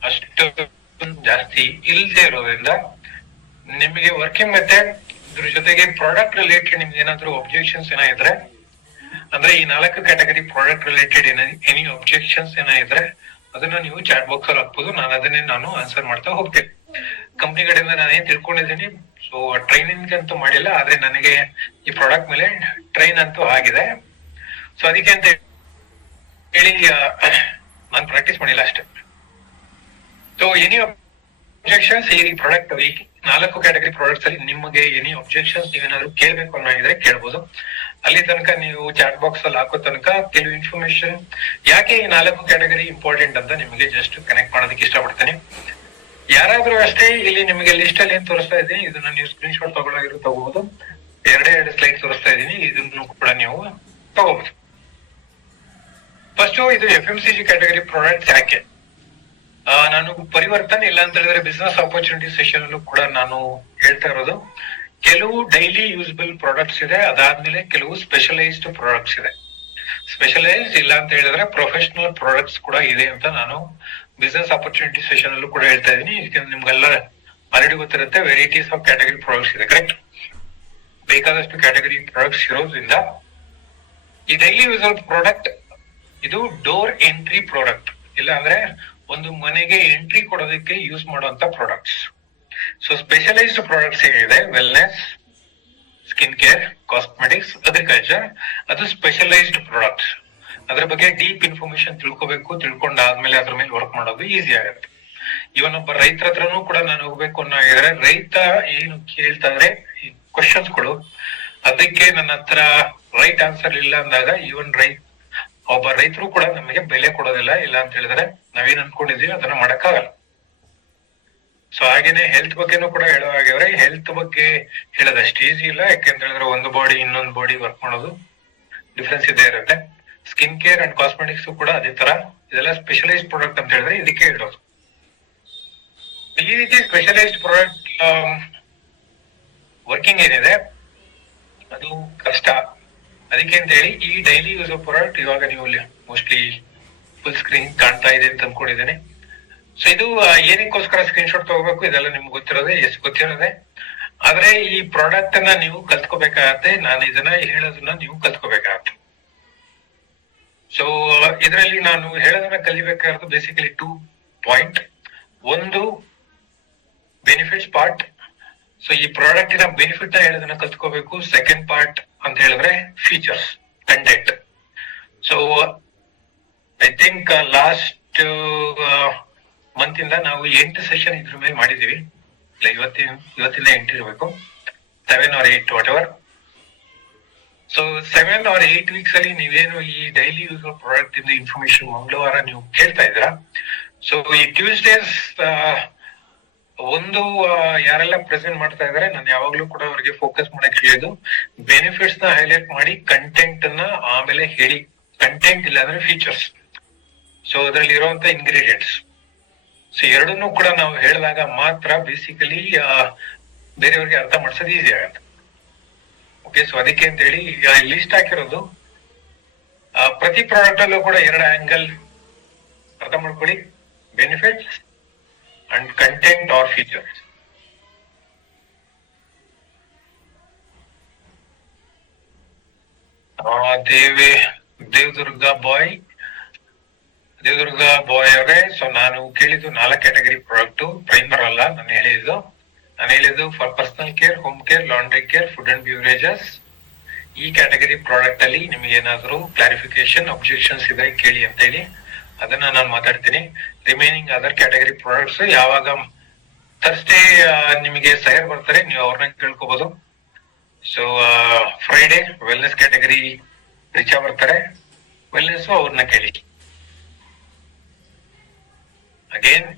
ಅಷ್ಟು ಜಾಸ್ತಿ ಇಲ್ದೇ ಇರೋದ್ರಿಂದ ನಿಮಗೆ ವರ್ಕಿಂಗ್ ಮೆಥಡ್ ಇದ್ರ ಜೊತೆಗೆ ಪ್ರಾಡಕ್ಟ್ ರಿಲೇಟೆಡ್ ನಿಮ್ಗೆ ಏನಾದ್ರು ಅಬ್ಜೆಕ್ಷನ್ಸ್ ಏನಾದ್ರೆ, ಅಂದ್ರೆ ಈ 4 category product related any objections ಏನಾದ್ರೆ ಅದನ್ನ ನೀವು ಚಾಟ್ ಬಾಕ್ಸ್ ಅಲ್ಲಿ ಹಾಕ್ಬೋದು. ನಾನು ಆನ್ಸರ್ ಮಾಡ್ತಾ ಹೋಗ್ತೇನೆ. ಕಂಪ್ನಿ ಕಡೆಯಿಂದ ನಾನು ಏನ್ ತಿಳ್ಕೊಂಡಿದ್ದೀನಿ, ಸೊ ಟ್ರೈನಿಂಗ್ ಅಂತೂ ಮಾಡಿಲ್ಲ, ಆದ್ರೆ ನನಗೆ ಈ ಪ್ರಾಡಕ್ಟ್ ಮೇಲೆ ಟ್ರೈನ್ ಅಂತೂ ಆಗಿದೆ. ಸೊ ಅದಕ್ಕೆ ಅಂತ ಹೇಳಿ ನಾನು ಪ್ರಾಕ್ಟೀಸ್ ಮಾಡಿಲ್ಲ ಅಷ್ಟೇ. ಸೊ ಎನಿ ಅಬ್ಜೆಕ್ಷನ್ಸ್ ಈ ಪ್ರಾಡಕ್ಟ್, ಈ 4 ಕ್ಯಾಟಗರಿ ಪ್ರಾಡಕ್ಟ್ಸ್ ಅಲ್ಲಿ ನಿಮಗೆ ಎನಿ ಅಬ್ಜೆಕ್ಷನ್ಸ್ ನೀವೇನಾದ್ರು ಕೇಳ್ಬೇಕು ಅನ್ನೋದಿದ್ರೆ ಕೇಳ್ಬೋದು. ಅಲ್ಲಿ ತನಕ ನೀವು ಚಾಟ್ ಬಾಕ್ಸ್ ಅಲ್ಲಿ ಹಾಕೋ ತನಕ ಕೆಲವು ಇನ್ಫಾರ್ಮೇಶನ್ ಯಾಕೆ ಈ 4 ಕ್ಯಾಟಗರಿ ಇಂಪಾರ್ಟೆಂಟ್ ಅಂತ ನಿಮಗೆ ಜಸ್ಟ್ ಕನೆಕ್ಟ್ ಮಾಡೋದಕ್ಕೆ ಇಷ್ಟಪಡ್ತೇನೆ. ಯಾರಾದ್ರೂ ಅಷ್ಟೇ, ಇಲ್ಲಿ ನಿಮಗೆ ಲಿಸ್ಟ್ ಅಲ್ಲಿ ಏನ್ ತೋರಿಸ್ತಾ ಇದ್ದೀನಿ ಇದನ್ನ ನೀವು ಸ್ಕ್ರೀನ್ ಶಾಟ್ ತಗೋಬಹುದು. 2 ಸ್ಲೈಡ್ ತೋರಿಸ್ತಾ ಇದ್ದೀನಿ, ಇದನ್ನು ಕೂಡ ನೀವು ತಗೋಬಹುದು. ಇದು FMCG ಕ್ಯಾಟಗರಿ ಪ್ರಾಡಕ್ಟ್ಸ್ ಯಾಕೆ ನಾನು ಪರಿವರ್ತನೆ ಇಲ್ಲ ಅಂತ ಹೇಳಿದ್ರೆ ಬಿಸ್ನೆಸ್ ಆಪರ್ಚುನಿಟಿ ಸೆಷನ್ ಅಲ್ಲೂ ಕೂಡ ನಾನು ಹೇಳ್ತಾ ಇರೋದು, ಕೆಲವು ಡೈಲಿ ಯೂಸ್ಬಲ್ ಪ್ರಾಡಕ್ಟ್ಸ್ ಇದೆ, ಅದಾದ್ಮೇಲೆ ಕೆಲವು ಸ್ಪೆಷಲೈಸ್ಡ್ ಪ್ರಾಡಕ್ಟ್ಸ್ ಇದೆ. ಸ್ಪೆಷಲೈಸ್ಡ್ ಇಲ್ಲ ಅಂತ ಹೇಳಿದ್ರೆ ಪ್ರೊಫೆಷನಲ್ ಪ್ರಾಡಕ್ಟ್ಸ್ ಕೂಡ ಇದೆ ಅಂತ ನಾನು ಬಿಸ್ನೆಸ್ ಆಪರ್ಚುನಿಟಿ ಸೆಷನ್ ಅಲ್ಲೂ ಕೂಡ ಹೇಳ್ತಾ ಇದೀನಿ. ಇದಕ್ಕೆ ನಿಮ್ಗೆಲ್ಲ ಆಲ್ರೆಡಿ ಗೊತ್ತಿರುತ್ತೆ, ವೆರೈಟೀಸ್ ಆಫ್ ಕ್ಯಾಟಗರಿ ಪ್ರಾಡಕ್ಟ್ಸ್ ಇದೆ, ಕರೆಕ್ಟ್? ಬೇಕಾದಷ್ಟು ಕ್ಯಾಟಗರಿ ಪ್ರಾಡಕ್ಟ್ಸ್ ಇರೋದ್ರಿಂದ ಈ ಡೈಲಿ ಯೂಸಬಲ್ ಪ್ರಾಡಕ್ಟ್ ಇದು ಡೋರ್ ಎಂಟ್ರಿ ಪ್ರಾಡಕ್ಟ್, ಇಲ್ಲ ಅಂದ್ರೆ ಒಂದು ಮನೆಗೆ ಎಂಟ್ರಿ ಕೊಡೋದಕ್ಕೆ ಯೂಸ್ ಮಾಡುವಂತ ಪ್ರಾಡಕ್ಟ್ಸ್. ಸೊ ಸ್ಪೆಷಲೈಸ್ಡ್ ಪ್ರಾಡಕ್ಟ್ಸ್ ಏನಿದೆ, wellness, skin care, cosmetics, agriculture, ಅದು ಸ್ಪೆಷಲೈಸ್ಡ್ ಪ್ರಾಡಕ್ಟ್ಸ್. ಅದ್ರ ಬಗ್ಗೆ ಡೀಪ್ ಇನ್ಫಾರ್ಮೇಶನ್ ತಿಳ್ಕೊಂಡಾದ್ಮೇಲೆ ಅದ್ರ ಮೇಲೆ ವರ್ಕ್ ಮಾಡೋದು ಈಸಿ ಆಗುತ್ತೆ. ಇವನ್ ಒಬ್ಬ ರೈತರ ಹತ್ರನೂ ಕೂಡ ನಾನು ಹೋಗ್ಬೇಕು ಅನ್ನೋಗಿದ್ರೆ, ರೈತ ಏನು ಕೇಳ್ತಾರೆ ಈ ಕ್ವಶನ್ಸ್ ಗಳು, ಅದಕ್ಕೆ ನನ್ನ ಹತ್ರ ರೈಟ್ ಆನ್ಸರ್ ಇಲ್ಲ ಅಂದಾಗ ಒಬ್ಬ ರೈತರು ಕೂಡ ನಮಗೆ ಬೆಲೆ ಕೊಡೋದಿಲ್ಲ. ಇಲ್ಲ ಅಂತ ಹೇಳಿದ್ರೆ ನಾವೇನ್ ಅನ್ಕೊಂಡಿದೀವಿ ಅದನ್ನ ಮಾಡಕ್ಕಾಗಲ್ಲ. ಸೊ ಹಾಗೇನೆ ಹೆಲ್ತ್ ಬಗ್ಗೆನೂ ಕೂಡ ಹೇಳೋ ಹಾಗಿದ್ರೆ, ಹೆಲ್ತ್ ಬಗ್ಗೆ ಹೇಳೋದಷ್ಟು ಈಸಿ ಇಲ್ಲ. ಯಾಕೆಂತ ಹೇಳಿದ್ರೆ ಒಂದು ಬಾಡಿ ಇನ್ನೊಂದು ಬಾಡಿ ವರ್ಕ್ ಮಾಡೋದು ಡಿಫ್ರೆನ್ಸ್ ಇದೇ ಇರುತ್ತೆ. ಸ್ಕಿನ್ ಕೇರ್ ಅಂಡ್ ಕಾಸ್ಮೆಟಿಕ್ಸ್ ಕೂಡ ಅದೇ ತರ. ಇದೆಲ್ಲ ಸ್ಪೆಷಲೈಸ್ಡ್ ಪ್ರಾಡಕ್ಟ್ ಅಂತ ಹೇಳಿದ್ರೆ ಇದಕ್ಕೆ ಹೇಳೋದು. ಈ ರೀತಿ ಸ್ಪೆಷಲೈಸ್ಡ್ ಪ್ರಾಡಕ್ಟ್ ವರ್ಕಿಂಗ್ ಏನಿದೆ ಅದು ಕಷ್ಟ. ಅದಕ್ಕೆ ಅಂತ ಹೇಳಿ ಈ ಡೈಲಿ ಯೂಸ್ ಪ್ರಾಡಕ್ಟ್ ಇವಾಗ ನೀವು ಮೋಸ್ಟ್ಲಿ ಫುಲ್ ಸ್ಕ್ರೀನ್ ಕಾಣ್ತಾ ಇದೆ ಅಂತ ಅನ್ಕೊಂಡಿದ್ದೇನೆ. ಸೊ ಇದು ಏನಕ್ಕೋಸ್ಕರ ಸ್ಕ್ರೀನ್ ಶಾಟ್ ತಗೋಬೇಕು ಇದೆಲ್ಲ ನಿಮ್ಗೆ ಗೊತ್ತಿರೋದೆ. ಆದ್ರೆ ಈ ಪ್ರಾಡಕ್ಟ್ ಅನ್ನ ನೀವು ಕಲ್ತ್ಕೋಬೇಕಾಗತ್ತೆ, ನಾನು ಇದನ್ನ ಹೇಳೋದನ್ನ ನೀವು ಕಲ್ತ್ಕೋಬೇಕಾಗತ್ತೆ. ಸೊ ಇದರಲ್ಲಿ ನಾನು ಹೇಳೋದನ್ನ ಕಲಿಬೇಕಾದ್ರೆ ಬೇಸಿಕಲಿ 2 ಪಾಯಿಂಟ್. ಒಂದು ಬೆನಿಫಿಟ್ಸ್ ಪಾರ್ಟ್. ಸೊ ಈ ಪ್ರಾಡಕ್ಟ್ ನ ಬೆನಿಫಿಟ್ ನ ಹೇಳೋದನ್ನ ಕಲ್ತ್ಕೋಬೇಕು. ಸೆಕೆಂಡ್ ಪಾರ್ಟ್ ಅಂತ ಹೇಳಿದ್ರೆ features, content. So I think last month ಇಂದ ನಾವು 8 ಸೆಷನ್ ಇದ್ರ ಮೇಲೆ ಮಾಡಿದೀವಿ. ಇವತ್ತಿಂದ 8 ಇರಬೇಕು, 7 or 8 what ever. So 7 or 8 weeks ಅಲ್ಲಿ ನೀವೇನು ಈ ಡೈಲಿ ಯೂಸ್ ಪ್ರಾಡಕ್ಟ್ ಇಂದ ಇನ್ಫಾರ್ಮೇಶನ್ ಮಂಗಳವಾರ ನೀವು ಕೇಳ್ತಾ ಇದ್ದೀರಾ. ಸೊ ಈ ಟ್ಯೂಸ್ಡೇಸ್ ಯಾರೆಲ್ಲ ಪ್ರೆಸೆಂಟ್ ಮಾಡ್ತಾ ಇದಾರೆ, ನಾನು ಯಾವಾಗ್ಲೂ ಕೂಡ ಅವ್ರಿಗೆ ಫೋಕಸ್ ಮಾಡಕ್ ಹೇಳಿದ್ದು, ಬೆನಿಫಿಟ್ಸ್ ನ ಹೈಲೈಟ್ ಮಾಡಿ ಕಂಟೆಂಟ್ ಅನ್ನ ಆಮೇಲೆ ಹೇಳಿ. ಕಂಟೆಂಟ್ ಇಲ್ಲ ಅಂದ್ರೆ ಫೀಚರ್ಸ್. ಸೊ ಅದ್ರಲ್ಲಿ ಇರುವಂತ ಇಂಗ್ರೀಡಿಯೆಂಟ್ಸ್, ಸೊ ಎರಡನ್ನೂ ಕೂಡ ನಾವು ಹೇಳಿದಾಗ ಮಾತ್ರ ಬೇಸಿಕಲಿ ಬೇರೆಯವ್ರಿಗೆ ಅರ್ಥ ಮಾಡ್ಸೋದು ಈಸಿ ಆಗತ್ತೆ. ಓಕೆ, ಸೊ ಅದಕ್ಕೆ ಅಂತ ಹೇಳಿ ಈಗ ಲಿಸ್ಟ್ ಹಾಕಿರೋದು. ಪ್ರತಿ ಪ್ರಾಡಕ್ಟ್ ಅಲ್ಲೂ ಕೂಡ 2 ಆಂಗಲ್ ಅರ್ಥ ಮಾಡ್ಕೊಳ್ಳಿ, benefits and content or features. Devadurga ಬಾಯ್ ಅವರೇ, ಸೊ ನಾನು ಕೇಳಿದ್ದು 4 ಕ್ಯಾಟಗರಿ ಪ್ರಾಡಕ್ಟ್, ಪ್ರೈಮರ್ ಅಲ್ಲ ನಾನು ಹೇಳಿದ್ದು for personal care, home care, laundry care, food and beverages. ಈ ಕ್ಯಾಟಗರಿ ಪ್ರಾಡಕ್ಟ್ ಅಲ್ಲಿ ನಿಮ್ಗೆ ಏನಾದ್ರು ಕ್ಲಾರಿಫಿಕೇಶನ್, ಅಬ್ಜೆಕ್ಷನ್ಸ್ ಇದೆ ಕೇಳಿ ಅಂತ ಹೇಳಿ, ಅದನ್ನ ನಾನು ಮಾತಾಡ್ತೀನಿ. ರಿಮೈನಿಂಗ್ ಅದರ್ ಕ್ಯಾಟಗರಿ ಪ್ರಾಡಕ್ಟ್ಸ್ ಯಾವಾಗ ಥರ್ಸ್ಡೇ ನಿಮಗೆ ಸೈರ್ ಬರ್ತಾರೆ, ನೀವು ಅವ್ರನ್ನ ಕೇಳ್ಕೋಬಹುದು. So Friday wellness category Richa ಬರ್ತಾರೆ, ವೆಲ್ನೆಸ್ ಅವ್ರನ್ನ ಕೇಳಿ. Again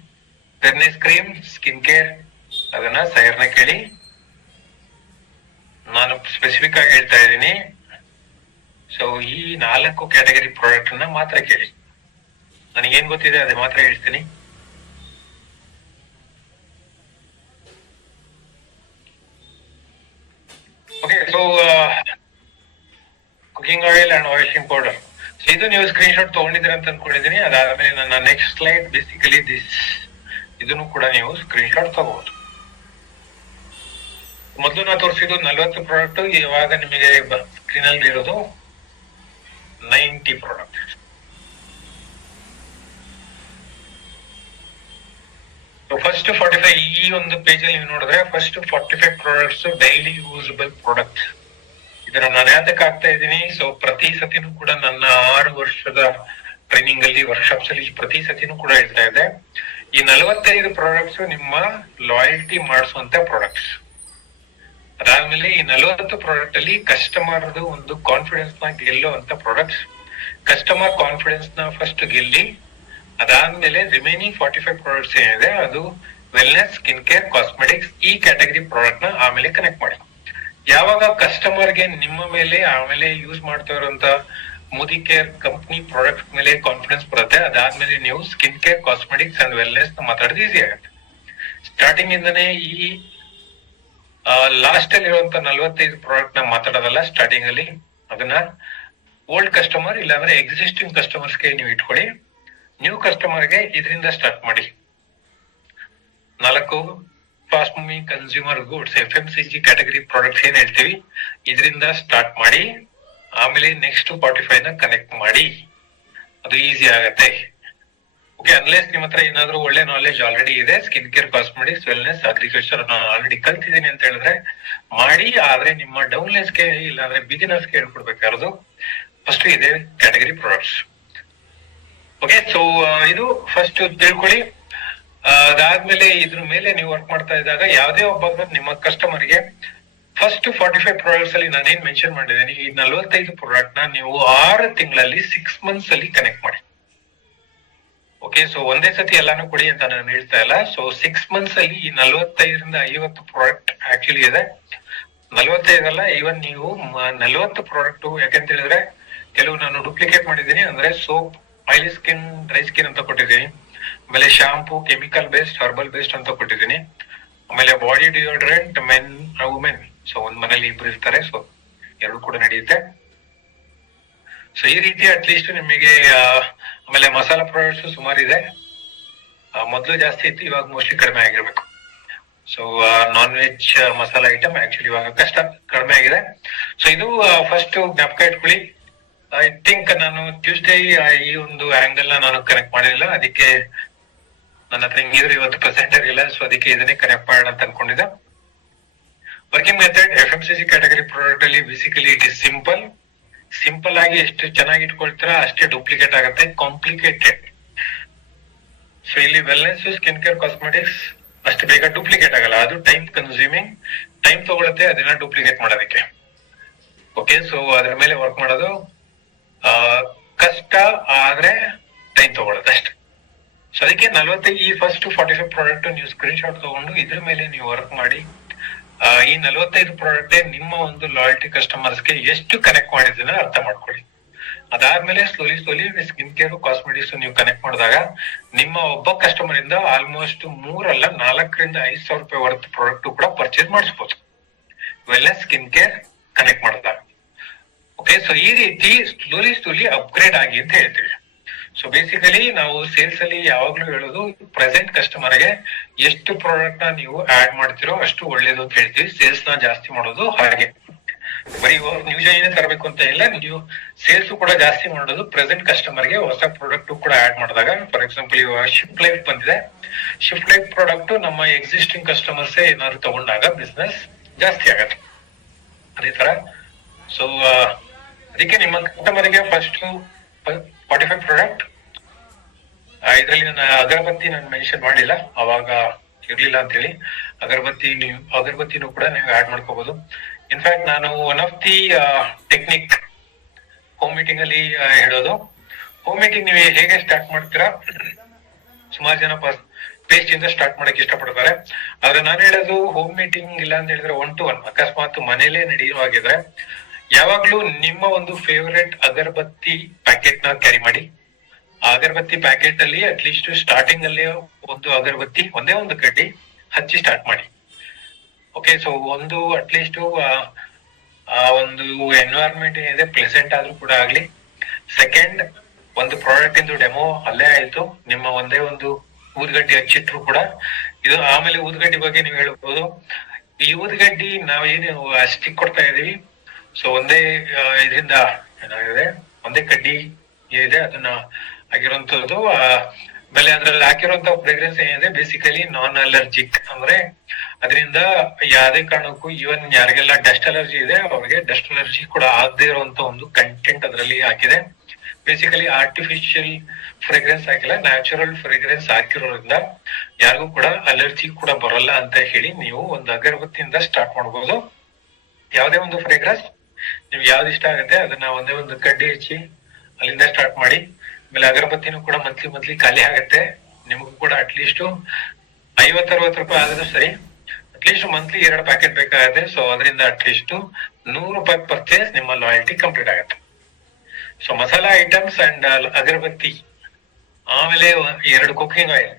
fairness cream, skin care, ಅದನ್ನ ಸೈರ್ನ ಕೇಳಿ. ನಾನು ಸ್ಪೆಸಿಫಿಕ್ ಆಗಿ ಹೇಳ್ತಾ ಇದ್ದೀನಿ. ಸೊ ಈ 4 ಕ್ಯಾಟಗರಿ ಪ್ರಾಡಕ್ಟ್ ಅನ್ನ ಮಾತ್ರ ಕೇಳಿ. ನನಗೇನ್ ಗೊತ್ತಿದೆ ಅದೇ ಮಾತ್ರ ಹೇಳ್ತೀನಿ. Okay, so cooking oil and washing powder, so ಇದು ನೀವು ಸ್ಕ್ರೀನ್ ಶಾಟ್ ತಗೊಂಡಿದ್ದೀರ ಅಂತ ಅನ್ಕೊಂಡಿದ್ದೀನಿ. ಅದಾದ್ಮೇಲೆ ನನ್ನ ನೆಕ್ಸ್ಟ್ ಸ್ಲೈಡ್ ಬೇಸಿಕಲಿ ಇದನ್ನು ಕೂಡ ನೀವು ಸ್ಕ್ರೀನ್ ಶಾಟ್ ತಗೋಬಹುದು. ಮೊದಲು ನಾ ತೋರಿಸಿದ್ದು 40 ಪ್ರಾಡಕ್ಟ್, ಇವಾಗ ನಿಮಗೆ ಸ್ಕ್ರೀನ್ ಅಲ್ಲಿ ಇರೋದು 90 ಪ್ರಾಡಕ್ಟ್. ಫಸ್ಟ್ 45 ಈ ಒಂದು ಪೇಜ್ ಅಲ್ಲಿ ನೀವು ನೋಡಿದ್ರೆ first 45 products daily usable product. ಇದನ್ನ ನಾನು ಯಾತಕ್ಕೆ ಆಗ್ತಾ ಇದ್ದೀನಿ, ಸೊ ಪ್ರತಿ ಸತಿನೂ ಕೂಡ ನನ್ನ 6 ವರ್ಷದ ಟ್ರೈನಿಂಗ್ ಅಲ್ಲಿ, ವರ್ಕ್ಶಾಪ್ಸ್ ಅಲ್ಲಿ ಪ್ರತಿ ಸತಿನೂ ಕೂಡ ಹೇಳ್ತಾ ಇದೆ, ಈ 45 ಪ್ರಾಡಕ್ಟ್ಸ್ ನಿಮ್ಮ ಲಾಯಲ್ಟಿ ಮಾಡಿಸುವಂತ ಪ್ರಾಡಕ್ಟ್ಸ್. ಅದಾದ್ಮೇಲೆ ಈ 40 ಪ್ರಾಡಕ್ಟ್ ಅಲ್ಲಿ ಕಸ್ಟಮರ್ ಒಂದು ಕಾನ್ಫಿಡೆನ್ಸ್ ನ ಗೆಲ್ಲುವಂತ ಪ್ರಾಡಕ್ಟ್ಸ್. ಕಸ್ಟಮರ್ ಕಾನ್ಫಿಡೆನ್ಸ್ ನ ಫಸ್ಟ್ ಗೆಲ್ಲಿ, ಅದಾದ್ಮೇಲೆ ರಿಮೈನಿಂಗ್ 45 ಪ್ರಾಡಕ್ಟ್ಸ್ ಏನಿದೆ ಅದು ವೆಲ್ನೆಸ್, ಸ್ಕಿನ್ ಕೇರ್, ಕಾಸ್ಮೆಟಿಕ್ಸ್, ಈ ಕ್ಯಾಟಗರಿ ಪ್ರಾಡಕ್ಟ್ ನ ಆಮೇಲೆ ಕನೆಕ್ಟ್ ಮಾಡಿ. ಯಾವಾಗ ಕಸ್ಟಮರ್ಗೆ ನಿಮ್ಮ ಮೇಲೆ ಆಮೇಲೆ ಯೂಸ್ ಮಾಡ್ತಾ ಇರುವಂತ ಸ್ಮೂದಿ ಕೇರ್ ಕಂಪ್ನಿ ಪ್ರಾಡಕ್ಟ್ ಮೇಲೆ ಕಾನ್ಫಿಡೆನ್ಸ್ ಬರುತ್ತೆ. ಅದಾದ್ಮೇಲೆ ನೀವು skin care, cosmetics and wellness ಮಾತಾಡೋದು ಈಸಿ ಆಗುತ್ತೆ. ಸ್ಟಾರ್ಟಿಂಗ್ ಇಂದನೇ ಈ ಲಾಸ್ಟ್ ಅಲ್ಲಿ ಇರುವಂತ 45 ಪ್ರಾಡಕ್ಟ್ ನ ಮಾತಾಡೋದಲ್ಲ. ಸ್ಟಾರ್ಟಿಂಗ್ ಅಲ್ಲಿ ಅದನ್ನ ಓಲ್ಡ್ ಕಸ್ಟಮರ್ ಇಲ್ಲಾಂದ್ರೆ ಎಕ್ಸಿಸ್ಟಿಂಗ್ ಕಸ್ಟಮರ್ಸ್ಗೆ ನೀವು ಇಟ್ಕೊಳ್ಳಿ. ನ್ಯೂ ಕಸ್ಟಮರ್ಗೆ ಇದರಿಂದ ಸ್ಟಾರ್ಟ್ ಮಾಡಿ. 4 fast moving consumer goods FMCG category products ಏನ್ ಹೇಳ್ತೀವಿ ಇದರಿಂದ ಸ್ಟಾರ್ಟ್ ಮಾಡಿ. ಆಮೇಲೆ ನೆಕ್ಸ್ಟ್ 45 ನ ಕನೆಕ್ಟ್ ಮಾಡಿ. ಅದು ಈಸಿ ಆಗತ್ತೆ. ಓಕೆ, ಅನ್ಲೆಸ್ ನಿಮ್ಮ ಹತ್ರ ಏನಾದ್ರು ಒಳ್ಳೆ ನಾಲೆಜ್ ಆಲ್ರೆಡಿ ಇದೆ, skin care, cosmetics, wellness, agriculture ನಾನು ಆಲ್ರೆಡಿ ಕಲ್ತಿದ್ದೀನಿ ಅಂತ ಹೇಳಿದ್ರೆ ಮಾಡಿ. ಆದ್ರೆ ನಿಮ್ಮ ಡೌನ್ಲೆಸ್ಗೆ ಇಲ್ಲಾಂದ್ರೆ ಬಿಗಿನರ್ಸ್ಗೆ ಹೇಳ್ಕೊಡ್ಬೇಕಾಗಿರೋದು ಫಸ್ಟ್ ಇದೆ ಕ್ಯಾಟಗರಿ ಪ್ರಾಡಕ್ಟ್ಸ್. ಓಕೆ, ಸೊ ಇದು ಫಸ್ಟ್ ತಿಳ್ಕೊಳ್ಳಿ. ಅದಾದ್ಮೇಲೆ ಇದ್ರ ಮೇಲೆ ನೀವು ವರ್ಕ್ ಮಾಡ್ತಾ ಇದ್ದಾಗ ಯಾವುದೇ ಒಬ್ಬ ನಿಮ್ಮ ಕಸ್ಟಮರ್ಗೆ ಫಸ್ಟ್ 45 ಪ್ರಾಡಕ್ಟ್ಸ್ ಅಲ್ಲಿ ನಾನೇನ್ ಮೆನ್ಷನ್ ಮಾಡಿದ್ದೀನಿ, ಈ 45 ಪ್ರಾಡಕ್ಟ್ ನ ನೀವು 6 ತಿಂಗಳಲ್ಲಿ 6 ಮಂತ್ಸ್ ಅಲ್ಲಿ ಕನೆಕ್ಟ್ ಮಾಡಿ. ಓಕೆ, ಸೊ ಒಂದೇ ಸತಿ ಎಲ್ಲಾನು ಕೊಡಿ ಅಂತ ನಾನು ಹೇಳ್ತಾ ಇಲ್ಲ. ಸೊ 6 ಮಂತ್ಸ್ ಅಲ್ಲಿ ಈ 45ರಿಂದ 50 ಪ್ರಾಡಕ್ಟ್ ಆಕ್ಚುಲಿ ಇದೆ. 45 ಅಲ್ಲ, ಈವನ್ ನೀವು 40 ಪ್ರಾಡಕ್ಟ್. ಯಾಕಂತ ಹೇಳಿದ್ರೆ ಕೆಲವು ನಾನು ಡೂಪ್ಲಿಕೇಟ್ ಮಾಡಿದ್ದೀನಿ. ಅಂದ್ರೆ soap, oily skin, dry skin ಅಂತ ಕೊಟ್ಟಿದ್ದೀನಿ. ಆಮೇಲೆ shampoo, chemical based, herbal based ಅಂತ ಕೊಟ್ಟಿದ್ದೀನಿ. ಆಮೇಲೆ body deodorant, men, women. So ಒಂದ್ ಮನೇಲಿ 2 ಇರ್ತಾರೆ, ಸೊ 2 ಕೂಡ ನಡೆಯುತ್ತೆ. ಸೊ ಈ ರೀತಿ ಅಟ್ಲೀಸ್ಟ್ ನಿಮಗೆ. ಆಮೇಲೆ ಮಸಾಲಾ ಪ್ರಾಡಕ್ಟ್ಸ್ ಸುಮಾರು ಇದೆ. ಮೊದಲು ಜಾಸ್ತಿ ಇತ್ತು, ಇವಾಗ ಮೋಸ್ಟ್ಲಿ ಕಡಿಮೆ ಆಗಿರ್ಬೇಕು. So non veg masala item actually ಇವಾಗ ಕಡಿಮೆ ಆಗಿದೆ. ಸೊ ಇದು ಫಸ್ಟ್ ಜ್ಞಾಪಕ ಇಟ್ಕೊಳ್ಳಿ. ಐ ಥಿಂಕ್ ನಾನು ಟ್ಯೂಸ್ಡೇ ಈ ಒಂದು ಆಂಗಲ್ ನಾನು ಕನೆಕ್ಟ್ ಮಾಡಿರಲಿಲ್ಲ. ಅದಕ್ಕೆ ನನ್ನ ಹತ್ರ ಹಿಂಗಿದ್ರು ಇವತ್ತು ಪ್ರೆಸೆಂಟರ್ ಇಲ್ಲ. ಸೊ ಅದಕ್ಕೆ ಇದನ್ನೇ ಕನೆಕ್ಟ್ ಮಾಡೋಣ ಅಂತ ಅನ್ಕೊಂಡಿದ್ದೆ. Working method FMCG category product ಅಲ್ಲಿ ಬೇಸಿಕಲಿ ಇಟ್ ಇಸ್ ಸಿಂಪಲ್ ಆಗಿ ಎಷ್ಟು ಚೆನ್ನಾಗಿ ಇಟ್ಕೊಳ್ತೀರಾ ಅಷ್ಟೇ ಡೂಪ್ಲಿಕೇಟ್ ಆಗುತ್ತೆ, ಕಾಂಪ್ಲಿಕೇಟೆಡ್. ಸೊ ಇಲ್ಲಿ ವೆಲ್ನೆಸ್, ಸ್ಕಿನ್ ಕೇರ್, ಕಾಸ್ಮೆಟಿಕ್ಸ್ ಅಷ್ಟು ಬೇಗ ಡೂಪ್ಲಿಕೇಟ್ ಆಗಲ್ಲ. ಅದು ಟೈಮ್ ಕನ್ಸ್ಯೂಮಿಂಗ್, ಟೈಮ್ ತಗೊಳುತ್ತೆ ಅದನ್ನ ಡೂಪ್ಲಿಕೇಟ್ ಮಾಡೋದಕ್ಕೆ. ಓಕೆ, ಸೊ ಅದ್ರ ಮೇಲೆ ವರ್ಕ್ ಮಾಡೋದು ಕಷ್ಟ, ಆದ್ರೆ ಟೈಮ್ ತಗೊಳುತ್ತೆ ಅಷ್ಟೇ. ಸೊ ಅದಕ್ಕೆ 45 ಈ ಫಸ್ಟ್ 45 ಪ್ರಾಡಕ್ಟ್ ನೀವು ಸ್ಕ್ರೀನ್ ಶಾಟ್ ತಗೊಂಡು ಇದ್ರ ಮೇಲೆ ನೀವು ವರ್ಕ್ ಮಾಡಿ. ಈ 45 ಪ್ರಾಡಕ್ಟ್ ನಿಮ್ಮ ಒಂದು ಲಾಯಲ್ಟಿ ಕಸ್ಟಮರ್ಸ್ಗೆ ಎಷ್ಟು ಕನೆಕ್ಟ್ ಮಾಡಿದ್ರೆ ಅರ್ಥ ಮಾಡ್ಕೊಳ್ಳಿ. ಅದಾದ್ಮೇಲೆ ಸ್ಲೋಲಿ ಸ್ಕಿನ್ ಕೇರ್, ಕಾಸ್ಮೆಟಿಕ್ಸ್ ನೀವು ಕನೆಕ್ಟ್ ಮಾಡಿದಾಗ ನಿಮ್ಮ ಒಬ್ಬ ಕಸ್ಟಮರ್ ಇಂದ ಆಲ್ಮೋಸ್ಟ್ 3 ಅಲ್ಲ 4ರಿಂದ 5,000 ರೂಪಾಯಿ ವರ್ತ್ ಪ್ರಾಡಕ್ಟ್ ಕೂಡ ಪರ್ಚೇಸ್ ಮಾಡಿಸಬಹುದು ವೆಲ್ನೆಸ್, ಸ್ಕಿನ್ ಕೇರ್ ಕನೆಕ್ಟ್ ಮಾಡಿದಾಗ. ಓಕೆ, ಸೊ ಈ ರೀತಿ ಸ್ಲೋಲಿ ಅಪ್ಗ್ರೇಡ್ ಆಗಿ ಅಂತ ಹೇಳ್ತೀವಿ. ಸೊ ಬೇಸಿಕಲಿ ನಾವು ಸೇಲ್ಸ್ ಅಲ್ಲಿ ಯಾವಾಗ್ಲೂ ಹೇಳೋದು ಪ್ರೆಸೆಂಟ್ ಕಸ್ಟಮರ್ ಗೆ ಎಷ್ಟು ಪ್ರಾಡಕ್ಟ್ ನ ನೀವು ಆಡ್ ಮಾಡ್ತಿರೋ ಅಷ್ಟು ಒಳ್ಳೇದು ಅಂತ ಹೇಳ್ತೀವಿ. ಸೇಲ್ಸ್ ನ ಜಾಸ್ತಿ ಮಾಡೋದು ಹಾಗೆ. ಬರೀ ನ್ಯೂ ಜೈನ್ ತರಬೇಕು ಅಂತ ಇಲ್ಲ, ನೀವು ಸೇಲ್ಸ್ ಕೂಡ ಜಾಸ್ತಿ ಮಾಡೋದು ಪ್ರೆಸೆಂಟ್ ಕಸ್ಟಮರ್ ಗೆ ಹೊಸ ಪ್ರಾಡಕ್ಟ್ ಕೂಡ ಆಡ್ ಮಾಡಿದಾಗ. ಫಾರ್ ಎಕ್ಸಾಂಪಲ್ ಇವಾಗ ಶಿಫ್ಟ್ ಲೈಫ್ ಬಂದಿದೆ. ಶಿಫ್ಟ್ ಲೈಫ್ ಪ್ರಾಡಕ್ಟ್ ನಮ್ಮ ಎಕ್ಸಿಸ್ಟಿಂಗ್ ಕಸ್ಟಮರ್ಸ್ ಏನಾದ್ರು ತಗೊಂಡಾಗ ಬಿಸ್ನೆಸ್ ಜಾಸ್ತಿ ಆಗತ್ತೆ. ಅದೇ ತರ ಸೊ ಅದಕ್ಕೆ ನಿಮ್ಮ ಕಸ್ಟಮರ್ಗೆ ಫಸ್ಟ್ 45 ಪ್ರಾಡಕ್ಟ್. ಇದರಲ್ಲಿ ನನ್ನ ಅಗರಬತ್ತಿ ನಾನು ಮೆನ್ಷನ್ ಮಾಡಿಲ್ಲ, ಅವಾಗ ಇರ್ಲಿಲ್ಲ ಅಂತ ಹೇಳಿ. ಅಗರಬತ್ತಿನೂ ಕೂಡ ನೀವು ಆಡ್ ಮಾಡ್ಕೋಬಹುದು. ಇನ್ಫ್ಯಾಕ್ಟ್ ನಾನು one of the technique home meeting ಅಲ್ಲಿ ಹೇಳೋದು, ಹೋಮ್ ಮೀಟಿಂಗ್ ನೀವು ಹೇಗೆ ಸ್ಟಾರ್ಟ್ ಮಾಡ್ತೀರಾ, ಸುಮಾರು ಜನ ಪೇಸ್ಟ್ ಇಂದ ಸ್ಟಾರ್ಟ್ ಮಾಡಕ್ ಇಷ್ಟಪಡ್ತಾರೆ. ಆದ್ರೆ ನಾನು ಹೇಳೋದು ಹೋಮ್ ಮೀಟಿಂಗ್ ಇಲ್ಲ ಅಂತ ಹೇಳಿದ್ರೆ 1 to 1 ಅಕಸ್ಮಾತ್ ಮನೇಲೆ ನಡೆಯುವಾಗಿದ್ರೆ ಯಾವಾಗ್ಲೂ ನಿಮ್ಮ ಒಂದು ಫೇವರೆಟ್ ಅಗರಬತ್ತಿ ಪ್ಯಾಕೆಟ್ ನ ಕ್ಯಾರಿ ಮಾಡಿ. ಆ ಅಗರಬತ್ತಿ ಪ್ಯಾಕೆಟ್ ಅಲ್ಲಿ ಅಟ್ಲೀಸ್ಟ್ ಸ್ಟಾರ್ಟಿಂಗ್ ಅಲ್ಲಿ ಒಂದು ಅಗರಬತ್ತಿ ಒಂದೇ ಒಂದು ಕಡ್ಡಿ ಹಚ್ಚಿ ಸ್ಟಾರ್ಟ್ ಮಾಡಿ. ಓಕೆ, ಸೊ ಒಂದು ಅಟ್ಲೀಸ್ಟ್ ಒಂದು ಎನ್ವೈರನ್ಮೆಂಟ್ ಏನಿದೆ ಪ್ಲೆಸೆಂಟ್ ಆದ್ರೂ ಕೂಡ ಆಗ್ಲಿ. ಸೆಕೆಂಡ್, ಒಂದು ಪ್ರಾಡಕ್ಟ್ ಇಂದು ಡೆಮೋ ಅಲ್ಲೇ ಆಯ್ತು, ನಿಮ್ಮ ಒಂದೇ ಒಂದು ಊದ್ಗಡ್ಡಿ ಹಚ್ಚಿಟ್ರು ಕೂಡ ಇದು. ಆಮೇಲೆ ಊದ್ಗಡ್ಡಿ ಬಗ್ಗೆ ನೀವು ಹೇಳ್ಬೋದು. ಈ ಊದ್ಗಡ್ಡಿ ನಾವೇನು ಸ್ಟಿಕ್ ಕೊಡ್ತಾ ಇದೀವಿ, ಸೊ ಒಂದೇ ಇದರಿಂದ ಏನಾಗಿದೆ, ಒಂದೇ ಕಡ್ಡಿ ಏನಿದೆ ಅದನ್ನ ಆಗಿರುವಂತದ್ದು. ಆಮೇಲೆ ಅದ್ರಲ್ಲಿ ಹಾಕಿರುವಂತ ಫ್ರೇಗ್ರೆನ್ಸ್ ಏನಿದೆ ಬೇಸಿಕಲಿ ನಾನ್ ಅಲರ್ಜಿಕ್, ಅಂದ್ರೆ ಅದರಿಂದ ಯಾವುದೇ ಕಾರಣಕ್ಕೂ ಈವನ್ ಯಾರಿಗೆಲ್ಲ ಡಸ್ಟ್ ಅಲರ್ಜಿ ಇದೆ ಅವ್ರಿಗೆ ಡಸ್ಟ್ ಅಲರ್ಜಿ ಕೂಡ ಆಗದೆ ಇರುವಂತ ಒಂದು ಕಂಟೆಂಟ್ ಅದರಲ್ಲಿ ಹಾಕಿದೆ. ಬೇಸಿಕಲಿ ಆರ್ಟಿಫಿಷಿಯಲ್ ಫ್ರೇಗ್ರೆನ್ಸ್ ಹಾಕಿಲ್ಲ, ನ್ಯಾಚುರಲ್ ಫ್ರೇಗ್ರೆನ್ಸ್ ಹಾಕಿರೋದ್ರಿಂದ ಯಾರಿಗೂ ಕೂಡ ಅಲರ್ಜಿ ಕೂಡ ಬರಲ್ಲ ಅಂತ ಹೇಳಿ ನೀವು ಒಂದು ಅಗರಬತ್ತಿಯಿಂದ ಸ್ಟಾರ್ಟ್ ಮಾಡ್ಬೋದು. ಯಾವುದೇ ಒಂದು ಫ್ರೇಗ್ರೆನ್ಸ್ ನಿಮ್ಗೆ ಯಾವ್ದು ಇಷ್ಟ ಆಗುತ್ತೆ ಅದನ್ನ ಒಂದೇ ಒಂದು ಕಡ್ಡಿ ಹಚ್ಚಿ ಅಲ್ಲಿಂದ ಸ್ಟಾರ್ಟ್ ಮಾಡಿ. ಆಮೇಲೆ ಅಗರಬತ್ತಿನೂ ಕೂಡ ಮಂತ್ಲಿ ಖಾಲಿ ಆಗುತ್ತೆ. ನಿಮಗೂ ಕೂಡ ಅಟ್ಲೀಸ್ಟ್ 50-60 ರೂಪಾಯಿ ಆದ್ರೂ ಸರಿ, ಅಟ್ಲೀಸ್ಟ್ ಮಂತ್ಲಿ 2 ಪ್ಯಾಕೆಟ್ ಬೇಕಾಗುತ್ತೆ. ಸೊ ಅದರಿಂದ ಅಟ್ಲೀಸ್ಟ್ 100 ರೂಪಾಯಿ ಪರ್ಚೇಸ್ ನಿಮ್ಮ ಲಾಯಲ್ಟಿ ಕಂಪ್ಲೀಟ್ ಆಗುತ್ತೆ. So masala items and agarbatti, ಆಮೇಲೆ 2 ಕುಕಿಂಗ್ ಆಯಿಲ್,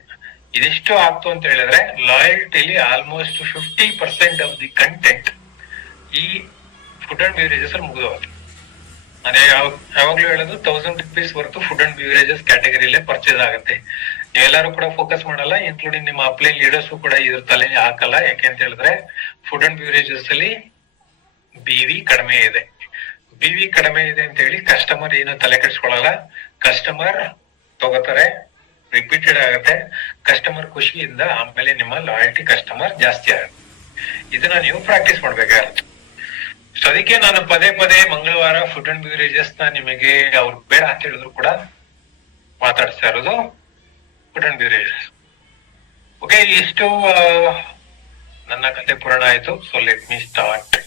ಇದಿಷ್ಟು ಆಗ್ತು ಅಂತ ಹೇಳಿದ್ರೆ ಲಾಯಲ್ಟಿಲಿ ಆಲ್ಮೋಸ್ಟ್ 50% ಆಫ್ ದಿ ಕಂಟೆಂಟ್ ಈ ಫುಡ್ ಅಂಡ್ ಬ್ಯೂರೇಜಸ್ ಅಲ್ಲಿ ಮುಗಿದೋಗುತ್ತೆ. ನಾನು ಯಾವಾಗ್ಲೂ ಹೇಳೋದು 1000 rupees worth food and beverages ಕ್ಯಾಟಗರಿಲೇ ಪರ್ಚೇಸ್ ಆಗುತ್ತೆ. ನೀವೆಲ್ಲರೂ ಕೂಡ ಫೋಕಸ್ ಮಾಡಲ್ಲ, ಇನ್ಕ್ಲೂಡಿಂಗ್ ನಿಮ್ಮ ಅಪ್ಲೈನ್ ಲೀಡರ್ಸ್ ಕೂಡ ಇದ್ರ ತಲೆ ಹಾಕಲ್ಲ. ಯಾಕೆ ಅಂತ ಹೇಳಿದ್ರೆ ಫುಡ್ ಅಂಡ್ ಬ್ಯೂರೇಜಸ್ ಅಲ್ಲಿ BV ಕಡಿಮೆ ಇದೆ. BV ಕಡಿಮೆ ಇದೆ ಅಂತ ಹೇಳಿ ಕಸ್ಟಮರ್ ಏನು ತಲೆ ಕೆಡಿಸ್ಕೊಳ್ಳಲ್ಲ. ಕಸ್ಟಮರ್ ತಗೋತಾರೆ, ರಿಪೀಟೆಡ್ ಆಗುತ್ತೆ, ಕಸ್ಟಮರ್ ಖುಷಿಯಿಂದ ಆಮೇಲೆ ನಿಮ್ಮ ಲಾಯಲ್ಟಿ ಕಸ್ಟಮರ್ ಜಾಸ್ತಿ ಆಗುತ್ತೆ. ಇದನ್ನ ನೀವು ಪ್ರಾಕ್ಟೀಸ್ ಮಾಡ್ಬೇಕಾಗುತ್ತೆ. ಸೊ ಅದಕ್ಕೆ ನಾನು ಪದೇ ಪದೇ ಮಂಗಳವಾರ ಫುಡ್ ಅಂಡ್ ಬ್ಯೂರೇಜಸ್ ನ ನಿಮಗೆ ಅವ್ರು ಬೇಡ ಅಂತ ಹೇಳಿದ್ರು ಕೂಡ ಮಾತಾಡ್ತಾ ಇರೋದು ಫುಡ್ ಅಂಡ್ ಬ್ಯೂರೇಜಸ್. ಓಕೆ, ಇಷ್ಟು ನನ್ನ ಕತೆ ಪೂರ್ಣ ಆಯ್ತು. So let me start.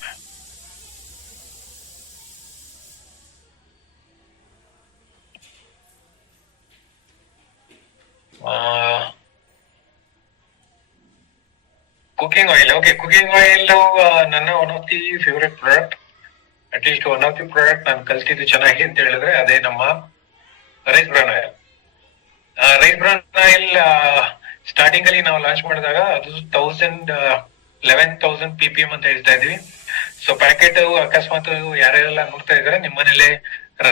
Cooking oil. Okay, cooking oil ನನ್ನ one of the favourite product. At least one of the product ನಾನು ಕಲ್ತಿದ್ದು ಚೆನ್ನಾಗಿ ಅಂತ ಹೇಳಿದ್ರೆ ಅದೇ ನಮ್ಮ rice bran oil. Rice bran oil starting ಅಲ್ಲಿ ನಾವು ಲಾಂಚ್ ಮಾಡಿದಾಗ ಅದು 11,000 PPM ಅಂತ ಹೇಳ್ತಾ ಇದ್ವಿ. ಸೊ ಪ್ಯಾಕೆಟ್ ಅಕಸ್ಮಾತ್ ಯಾರೆಲ್ಲ ನೋಡ್ತಾ ಇದಾರೆ ನಿಮ್ಮ ಮನೇಲಿ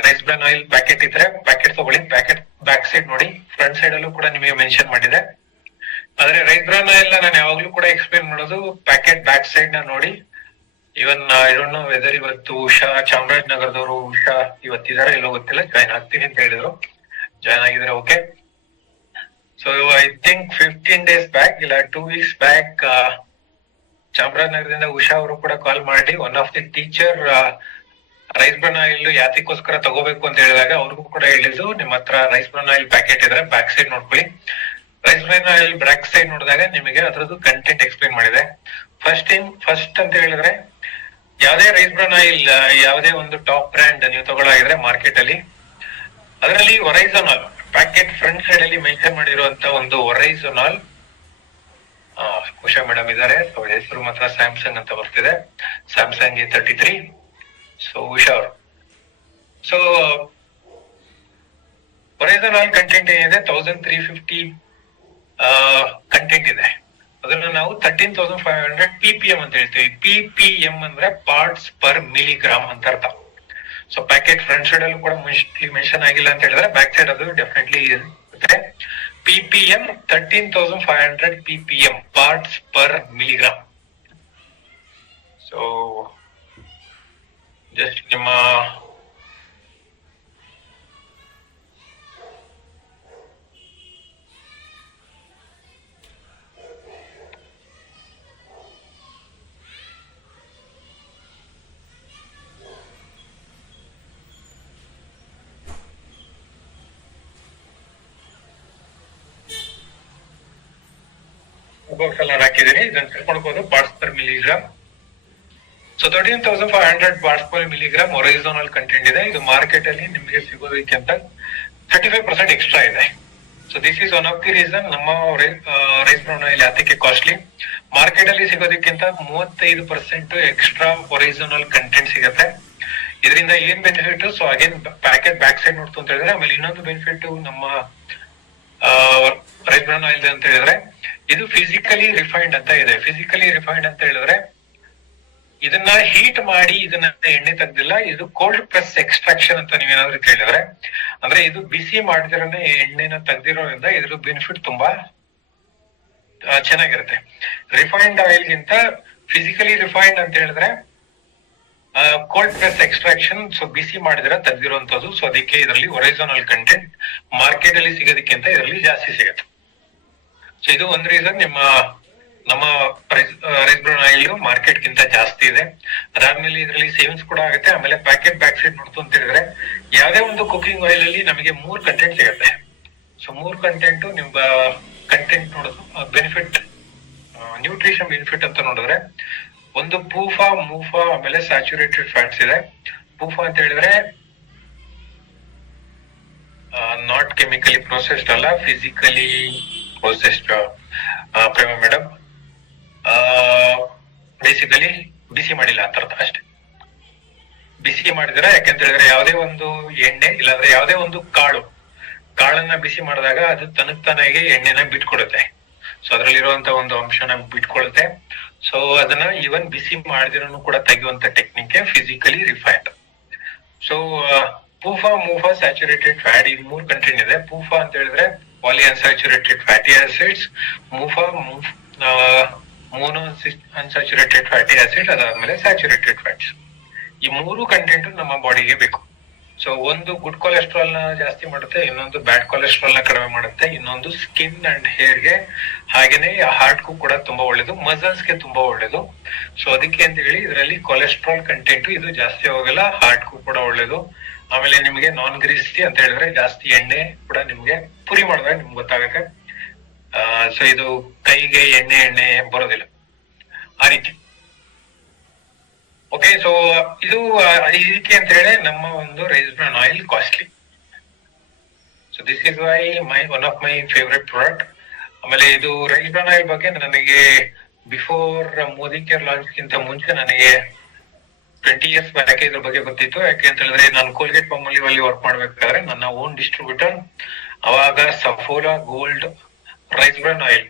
ರೈಸ್ ಬ್ರಾನ್ ಆಯಿಲ್ ಪ್ಯಾಕೆಟ್ ಇದ್ರೆ ಪ್ಯಾಕೆಟ್ ತಗೊಳ್ಳಿ. ಪ್ಯಾಕೆಟ್ ಬ್ಯಾಕ್ ಸೈಡ್ ನೋಡಿ, ಫ್ರಂಟ್ ಸೈಡ್ ಅಲ್ಲೂ ಕೂಡ ನಿಮಗೆ ಮೆನ್ಷನ್ ಮಾಡಿದೆ. ಆದ್ರೆ ರೈಸ್ ಬ್ರಾನ್ ಆಯಿಲ್ ನಾನು ಯಾವಾಗ್ಲೂ ಕೂಡ ಎಕ್ಸ್ಪ್ಲೇನ್ ಮಾಡೋದು ಪ್ಯಾಕೆಟ್ ಬ್ಯಾಕ್ ಸೈಡ್ ನ ನೋಡಿ. Even I don't know whether ಇವತ್ತು ಉಷಾ ಚಾಮರಾಜನಗರದವರು ಉಷಾ ಇವತ್ತಿದಾರ ಎಲ್ಲೋ ಗೊತ್ತಿಲ್ಲ, ಜಾಯ್ನ್ ಆಗ್ತೀನಿ ಅಂತ ಹೇಳಿದ್ರು. ಜಾಯ್ನ್ ಆಗಿದ್ರೆ okay. So I think 15 days back ಇಲ್ಲ 2 weeks ಬ್ಯಾಕ್ ಚಾಮರಾಜನಗರದಿಂದ ಉಷಾ ಅವರು ಕೂಡ ಕಾಲ್ ಮಾಡಿ one of the teacher rice bran oil ಯಾತಕ್ಕೋಸ್ಕರ ತಗೋಬೇಕು ಅಂತ ಹೇಳಿದಾಗ ಅವ್ರಿಗೂ ಕೂಡ ಹೇಳಿದ್ದು ನಿಮ್ಮ ಹತ್ರ ರೈಸ್ ಬ್ರಾನ್ ಆಯಿಲ್ ಪ್ಯಾಕೆಟ್ ಇದ್ರೆ ಬ್ಯಾಕ್ ಸೈಡ್ ನೋಡ್ಕೊಳ್ಳಿ. Rice bran oil back side ನೋಡಿದಾಗ ನಿಮಗೆ ಅದರದ್ದು ಕಂಟೆಂಟ್ ಎಕ್ಸ್ಪ್ಲೇನ್ ಮಾಡಿದೆ. ಫಸ್ಟ್ ಅಂತ ಹೇಳಿದ್ರೆ ಯಾವುದೇ ರೈಸ್ ಬ್ರಾನ್ ಆಯಿಲ್ ಯಾವುದೇ ಒಂದು ಟಾಪ್ ಬ್ರ್ಯಾಂಡ್ ನೀವು ತಗೊಳ್ಳಾಗಿದ್ರೆ ಮಾರ್ಕೆಟ್ ಅಲ್ಲಿ ಅದರಲ್ಲಿ ಒರೈಜಾನಾಲ್ ಪ್ಯಾಕೆಟ್ ಫ್ರಂಟ್ ಸೈಡ್ ಅಲ್ಲಿ ಮೆನ್ಷನ್ ಮಾಡಿರುವಂತ ಒಂದು ಒರೈಜಾನಾಲ್, ಉಷಾ ಮೇಡಮ್ ಇದ್ದಾರೆ. ಹೆಸರು ಮಾತ್ರ ಸ್ಯಾಮ್ಸಂಗ್ ಅಂತ ಬರ್ತಿದೆ, ಸ್ಯಾಮ್ಸಂಗ್ A33. ಸೊ ಉಷಾ ಅವರು, ಸೊ ಒರೈಜಾನಾಲ್ ಕಂಟೆಂಟ್ ಏನಿದೆ 1350 ಕಂಟೆಂಟ್ ಇದೆ. ಅದನ್ನ ನಾವು 13,500 PPM ಅಂತ ಹೇಳ್ತೀವಿ. PPM ಅಂದ್ರೆ ಪಾರ್ಟ್ಸ್ ಪರ್ ಮಿಲಿಗ್ರಾಮ್ ಅಂತ ಅರ್ಥ. ಸೊ ಪ್ಯಾಕೆಟ್ ಫ್ರಂಟ್ ಸೈಡ್ ಅಲ್ಲೂ ಕೂಡ ಮೋಸ್ಟ್ಲಿ ಮೆನ್ಷನ್ ಆಗಿಲ್ಲ ಅಂತ ಹೇಳಿದ್ರೆ ಬ್ಯಾಕ್ ಸೈಡ್ ಅದು ಡೆಫಿನೆಟ್ಲಿ ಇರುತ್ತೆ. PPM 13,500 PPM parts per milligram. So just ನಿಮ್ಮ ಬಾಕ್ಸ್ ಎಲ್ಲ ಹಾಕಿದೀನಿ, ಇದನ್ನ ತಿಳ್ಕೊಳ್ಬಹುದು. Parts per milligram. So 13,500 parts per milligram oryzanol content ಇದೆ. ಇದು ಮಾರ್ಕೆಟ್ ಅಲ್ಲಿ ನಿಮಗೆ ಸಿಗೋದಕ್ಕಿಂತ 35% ಎಕ್ಸ್ಟ್ರಾ ಇದೆ. So this is one of the reason ನಮ್ಮ ರೈಸ್ ಬ್ರಾನ್ ಆಯಿಲ್ ಯಾತಕ್ಕೆ ಕಾಸ್ಟ್ಲಿ. ಮಾರ್ಕೆಟ್ ಅಲ್ಲಿ ಸಿಗೋದಕ್ಕಿಂತ 35% ಎಕ್ಸ್ಟ್ರಾ ಒರೈಜಾನಾಲ್ ಕಂಟೆಂಟ್ ಸಿಗುತ್ತೆ. ಇದರಿಂದ ಏನ್ benefit? So again packet back side ನೋಡ್ತು ಅಂತ ಹೇಳಿದ್ರೆ, ಆಮೇಲೆ ಇನ್ನೊಂದು ಬೆನಿಫಿಟ್ ನಮ್ಮ ರೈಸ್ ಬ್ರಾನ್ ಆಯಿಲ್ ಅಂತ ಹೇಳಿದ್ರೆ ಇದು ಫಿಸಿಕಲಿ ರಿಫೈನ್ಡ್ ಅಂತ ಇದೆ. ಫಿಸಿಕಲಿ ರಿಫೈನ್ಡ್ ಅಂತ ಹೇಳಿದ್ರೆ ಇದನ್ನ ಹೀಟ್ ಮಾಡಿ ಇದನ್ನ ಎಣ್ಣೆ ತೆಗ್ದಿಲ್ಲ, ಇದು ಕೋಲ್ಡ್ ಪ್ರೆಸ್ ಎಕ್ಸ್ಟ್ರಾಕ್ಷನ್ ಅಂತ ನೀವೇನಾದ್ರೂ ಕೇಳಿದ್ರೆ, ಅಂದ್ರೆ ಇದು ಬಿಸಿ ಮಾಡಿದಿರನೆ ಎಣ್ಣೆನ ತೆಗ್ದಿರೋದ್ರಿಂದ ಇದ್ರ ಬೆನಿಫಿಟ್ ತುಂಬಾ ಚೆನ್ನಾಗಿರುತ್ತೆ. ರಿಫೈನ್ಡ್ ಆಯಿಲ್ ಗಿಂತ ಫಿಸಿಕಲಿ ರಿಫೈನ್ಡ್ ಅಂತ ಹೇಳಿದ್ರೆ ಕೋಲ್ಡ್ ಪ್ರೆಸ್ ಎಕ್ಸ್ಟ್ರಾಕ್ಷನ್, ಸೊ ಬಿಸಿ ಮಾಡಿದಿರ ತೆಗ್ದಿರುವಂತದ್ದು. ಸೊ ಅದಕ್ಕೆ ಇದರಲ್ಲಿ ಒರೈಜಾನಾಲ್ ಕಂಟೆಂಟ್ ಮಾರ್ಕೆಟ್ ಅಲ್ಲಿ ಸಿಗೋದಕ್ಕಿಂತ ಇದರಲ್ಲಿ ಜಾಸ್ತಿ ಸಿಗುತ್ತೆ. ಸೊ ಇದು ಒಂದ್ ರೀಸನ್ ನಮ್ಮ ರೈಸ್ ಬ್ರಾನ್ ಆಯಿಲ್ ಮಾರ್ಕೆಟ್ ಗಿಂತ ಜಾಸ್ತಿ ಇದೆ. ಅದಾದ್ಮೇಲೆ ಇದರಲ್ಲಿ ಸೇವಿಂಗ್ಸ್ ಕೂಡ ಆಗುತ್ತೆ. ಆಮೇಲೆ ಪ್ಯಾಕೆಟ್ ಬ್ಯಾಕ್ ಸೈಡ್ ನೋಡ್ತು ಅಂತ ಹೇಳಿದ್ರೆ ಯಾವುದೇ ಒಂದು ಕುಕಿಂಗ್ ಆಯಿಲ್ ಅಲ್ಲಿ ನಮಗೆ 3 ಕಂಟೆಂಟ್ ಸಿಗುತ್ತೆ. ಸೊ 3 ಕಂಟೆಂಟ್ ನಿಮ್ಮ ಕಂಟೆಂಟ್ ನೋಡೋದು ಬೆನಿಫಿಟ್, ನ್ಯೂಟ್ರಿಷನ್ ಬೆನಿಫಿಟ್ ಅಂತ ನೋಡಿದ್ರೆ ಒಂದು ಪೂಫಾ, ಮೂಫಾ, ಆಮೇಲೆ ಸ್ಯಾಚುರೇಟೆಡ್ ಫ್ಯಾಟ್ಸ್ ಇದೆ. ಪೂಫಾ ಅಂತ ಹೇಳಿದ್ರೆ ನಾಟ್ ಕೆಮಿಕಲಿ ಪ್ರೊಸೆಸ್ಡ್ ಅಲ್ಲ, ಫಿಸಿಕಲಿ ಪ್ರೊಸೆಸ್ಡ್ ಪ್ರೇಮ ಮೇಡಮ್. ಬೇಸಿಕಲಿ ಬಿಸಿ ಮಾಡಿಲ್ಲ ಅಂತ ಅರ್ಥ ಅಷ್ಟೇ. ಬಿಸಿ ಮಾಡಿದ್ರೆ, ಯಾಕೆಂತ ಹೇಳಿದ್ರೆ ಯಾವುದೇ ಒಂದು ಎಣ್ಣೆ ಇಲ್ಲಾಂದ್ರೆ ಯಾವುದೇ ಒಂದು ಕಾಳನ್ನ ಬಿಸಿ ಮಾಡಿದಾಗ ಅದು ತನಗೆ ಎಣ್ಣೆನ ಬಿಟ್ಕೊಡುತ್ತೆ. ಸೊ ಅದ್ರಲ್ಲಿರುವಂತ ಒಂದು ಅಂಶನ ಬಿಟ್ಕೊಳುತ್ತೆ. ಸೊ ಅದನ್ನ ಈವನ್ ಬಿಸಿ ಮಾಡಿದಿರೋನು ಕೂಡ ತೆಗೆಯುವಂತ technique physically refined. So PUFA, MUFA, saturated fat, ಈ 3 ಕಂಟೆಂಟ್ ಇದೆ. ಪೂಫಾ ಅಂತ ಹೇಳಿದ್ರೆ poly unsaturated fatty acids, MUFA mono unsaturated fatty acid, ಅದಾದ್ಮೇಲೆ ಸ್ಯಾಚುರೇಟೆಡ್ ಫ್ಯಾಟ್ಸ್. ಈ 3 ಕಂಟೆಂಟ್ ನಮ್ಮ ಬಾಡಿಗೆ ಬೇಕು. ಸೊ ಒಂದು ಗುಡ್ ಕೊಲೆಸ್ಟ್ರಾಲ್ ನ ಜಾಸ್ತಿ ಮಾಡುತ್ತೆ, ಇನ್ನೊಂದು ಬ್ಯಾಡ್ ಕೊಲೆಸ್ಟ್ರಾಲ್ ನ ಕಡಿಮೆ ಮಾಡುತ್ತೆ, ಇನ್ನೊಂದು ಸ್ಕಿನ್ ಅಂಡ್ ಹೇರ್ ಗೆ, ಹಾಗೇನೆ ಹಾರ್ಟ್ಗೂ ಕೂಡ ತುಂಬಾ ಒಳ್ಳೇದು, ಮಸಲ್ಸ್ ಗೆ ತುಂಬಾ ಒಳ್ಳೇದು. ಸೊ ಅದಕ್ಕೆ ಅಂತ ಹೇಳಿ ಇದರಲ್ಲಿ ಕೊಲೆಸ್ಟ್ರಾಲ್ ಕಂಟೆಂಟ್ ಇದು ಜಾಸ್ತಿ ಹೋಗಲ್ಲ, ಹಾರ್ಟ್ಗೂ ಕೂಡ ಒಳ್ಳೇದು. ಆಮೇಲೆ ನಿಮಗೆ ನಾನ್ ಗ್ರೀಸಿ ಅಂತ ಹೇಳಿದ್ರೆ ಜಾಸ್ತಿ ಎಣ್ಣೆ ಕೂಡ ನಿಮ್ಗೆ ಪುರಿ ಮಾಡಿದಾಗ ನಿಮ್ಗೆ ಗೊತ್ತಾಗುತ್ತೆ. ಸೊ ಇದು ಕೈಗೆ ಎಣ್ಣೆ ಬರೋದಿಲ್ಲ ಆ ರೀತಿ. ಓಕೆ, ಸೊ ಇದು ಇದಕ್ಕೆ ಅಂತ ಹೇಳಿ ನಮ್ಮ ಒಂದು rice bran oil costly. So this is why one of my favourite product. ಆಮೇಲೆ ಇದು ರೈಸ್ ಬ್ರಾನ್ ಆಯಿಲ್ ಬಗ್ಗೆ ನನಗೆ ಬಿಫೋರ್ ಮೋದಿ ಕೇರ್ ಲಾಂಚ್ ಗಿಂತ ಮುಂಚೆ ನನಗೆ 20 years ಬ್ಯಾಕ್ ಇದ್ರ ಬಗ್ಗೆ ಗೊತ್ತಿತ್ತು. ಯಾಕೆ ಅಂತ ಹೇಳಿದ್ರೆ ನಾನು ಕೋಲ್ಗೇಟ್ ಪಾಲ್ಮೋಲಿವ್ ಅಲ್ಲಿ ವರ್ಕ್ ಮಾಡ್ಬೇಕಾದ್ರೆ ನನ್ನ ಓನ್ ಡಿಸ್ಟ್ರಿಬ್ಯೂಟರ್ ಅವಾಗ Saffola gold rice bran oil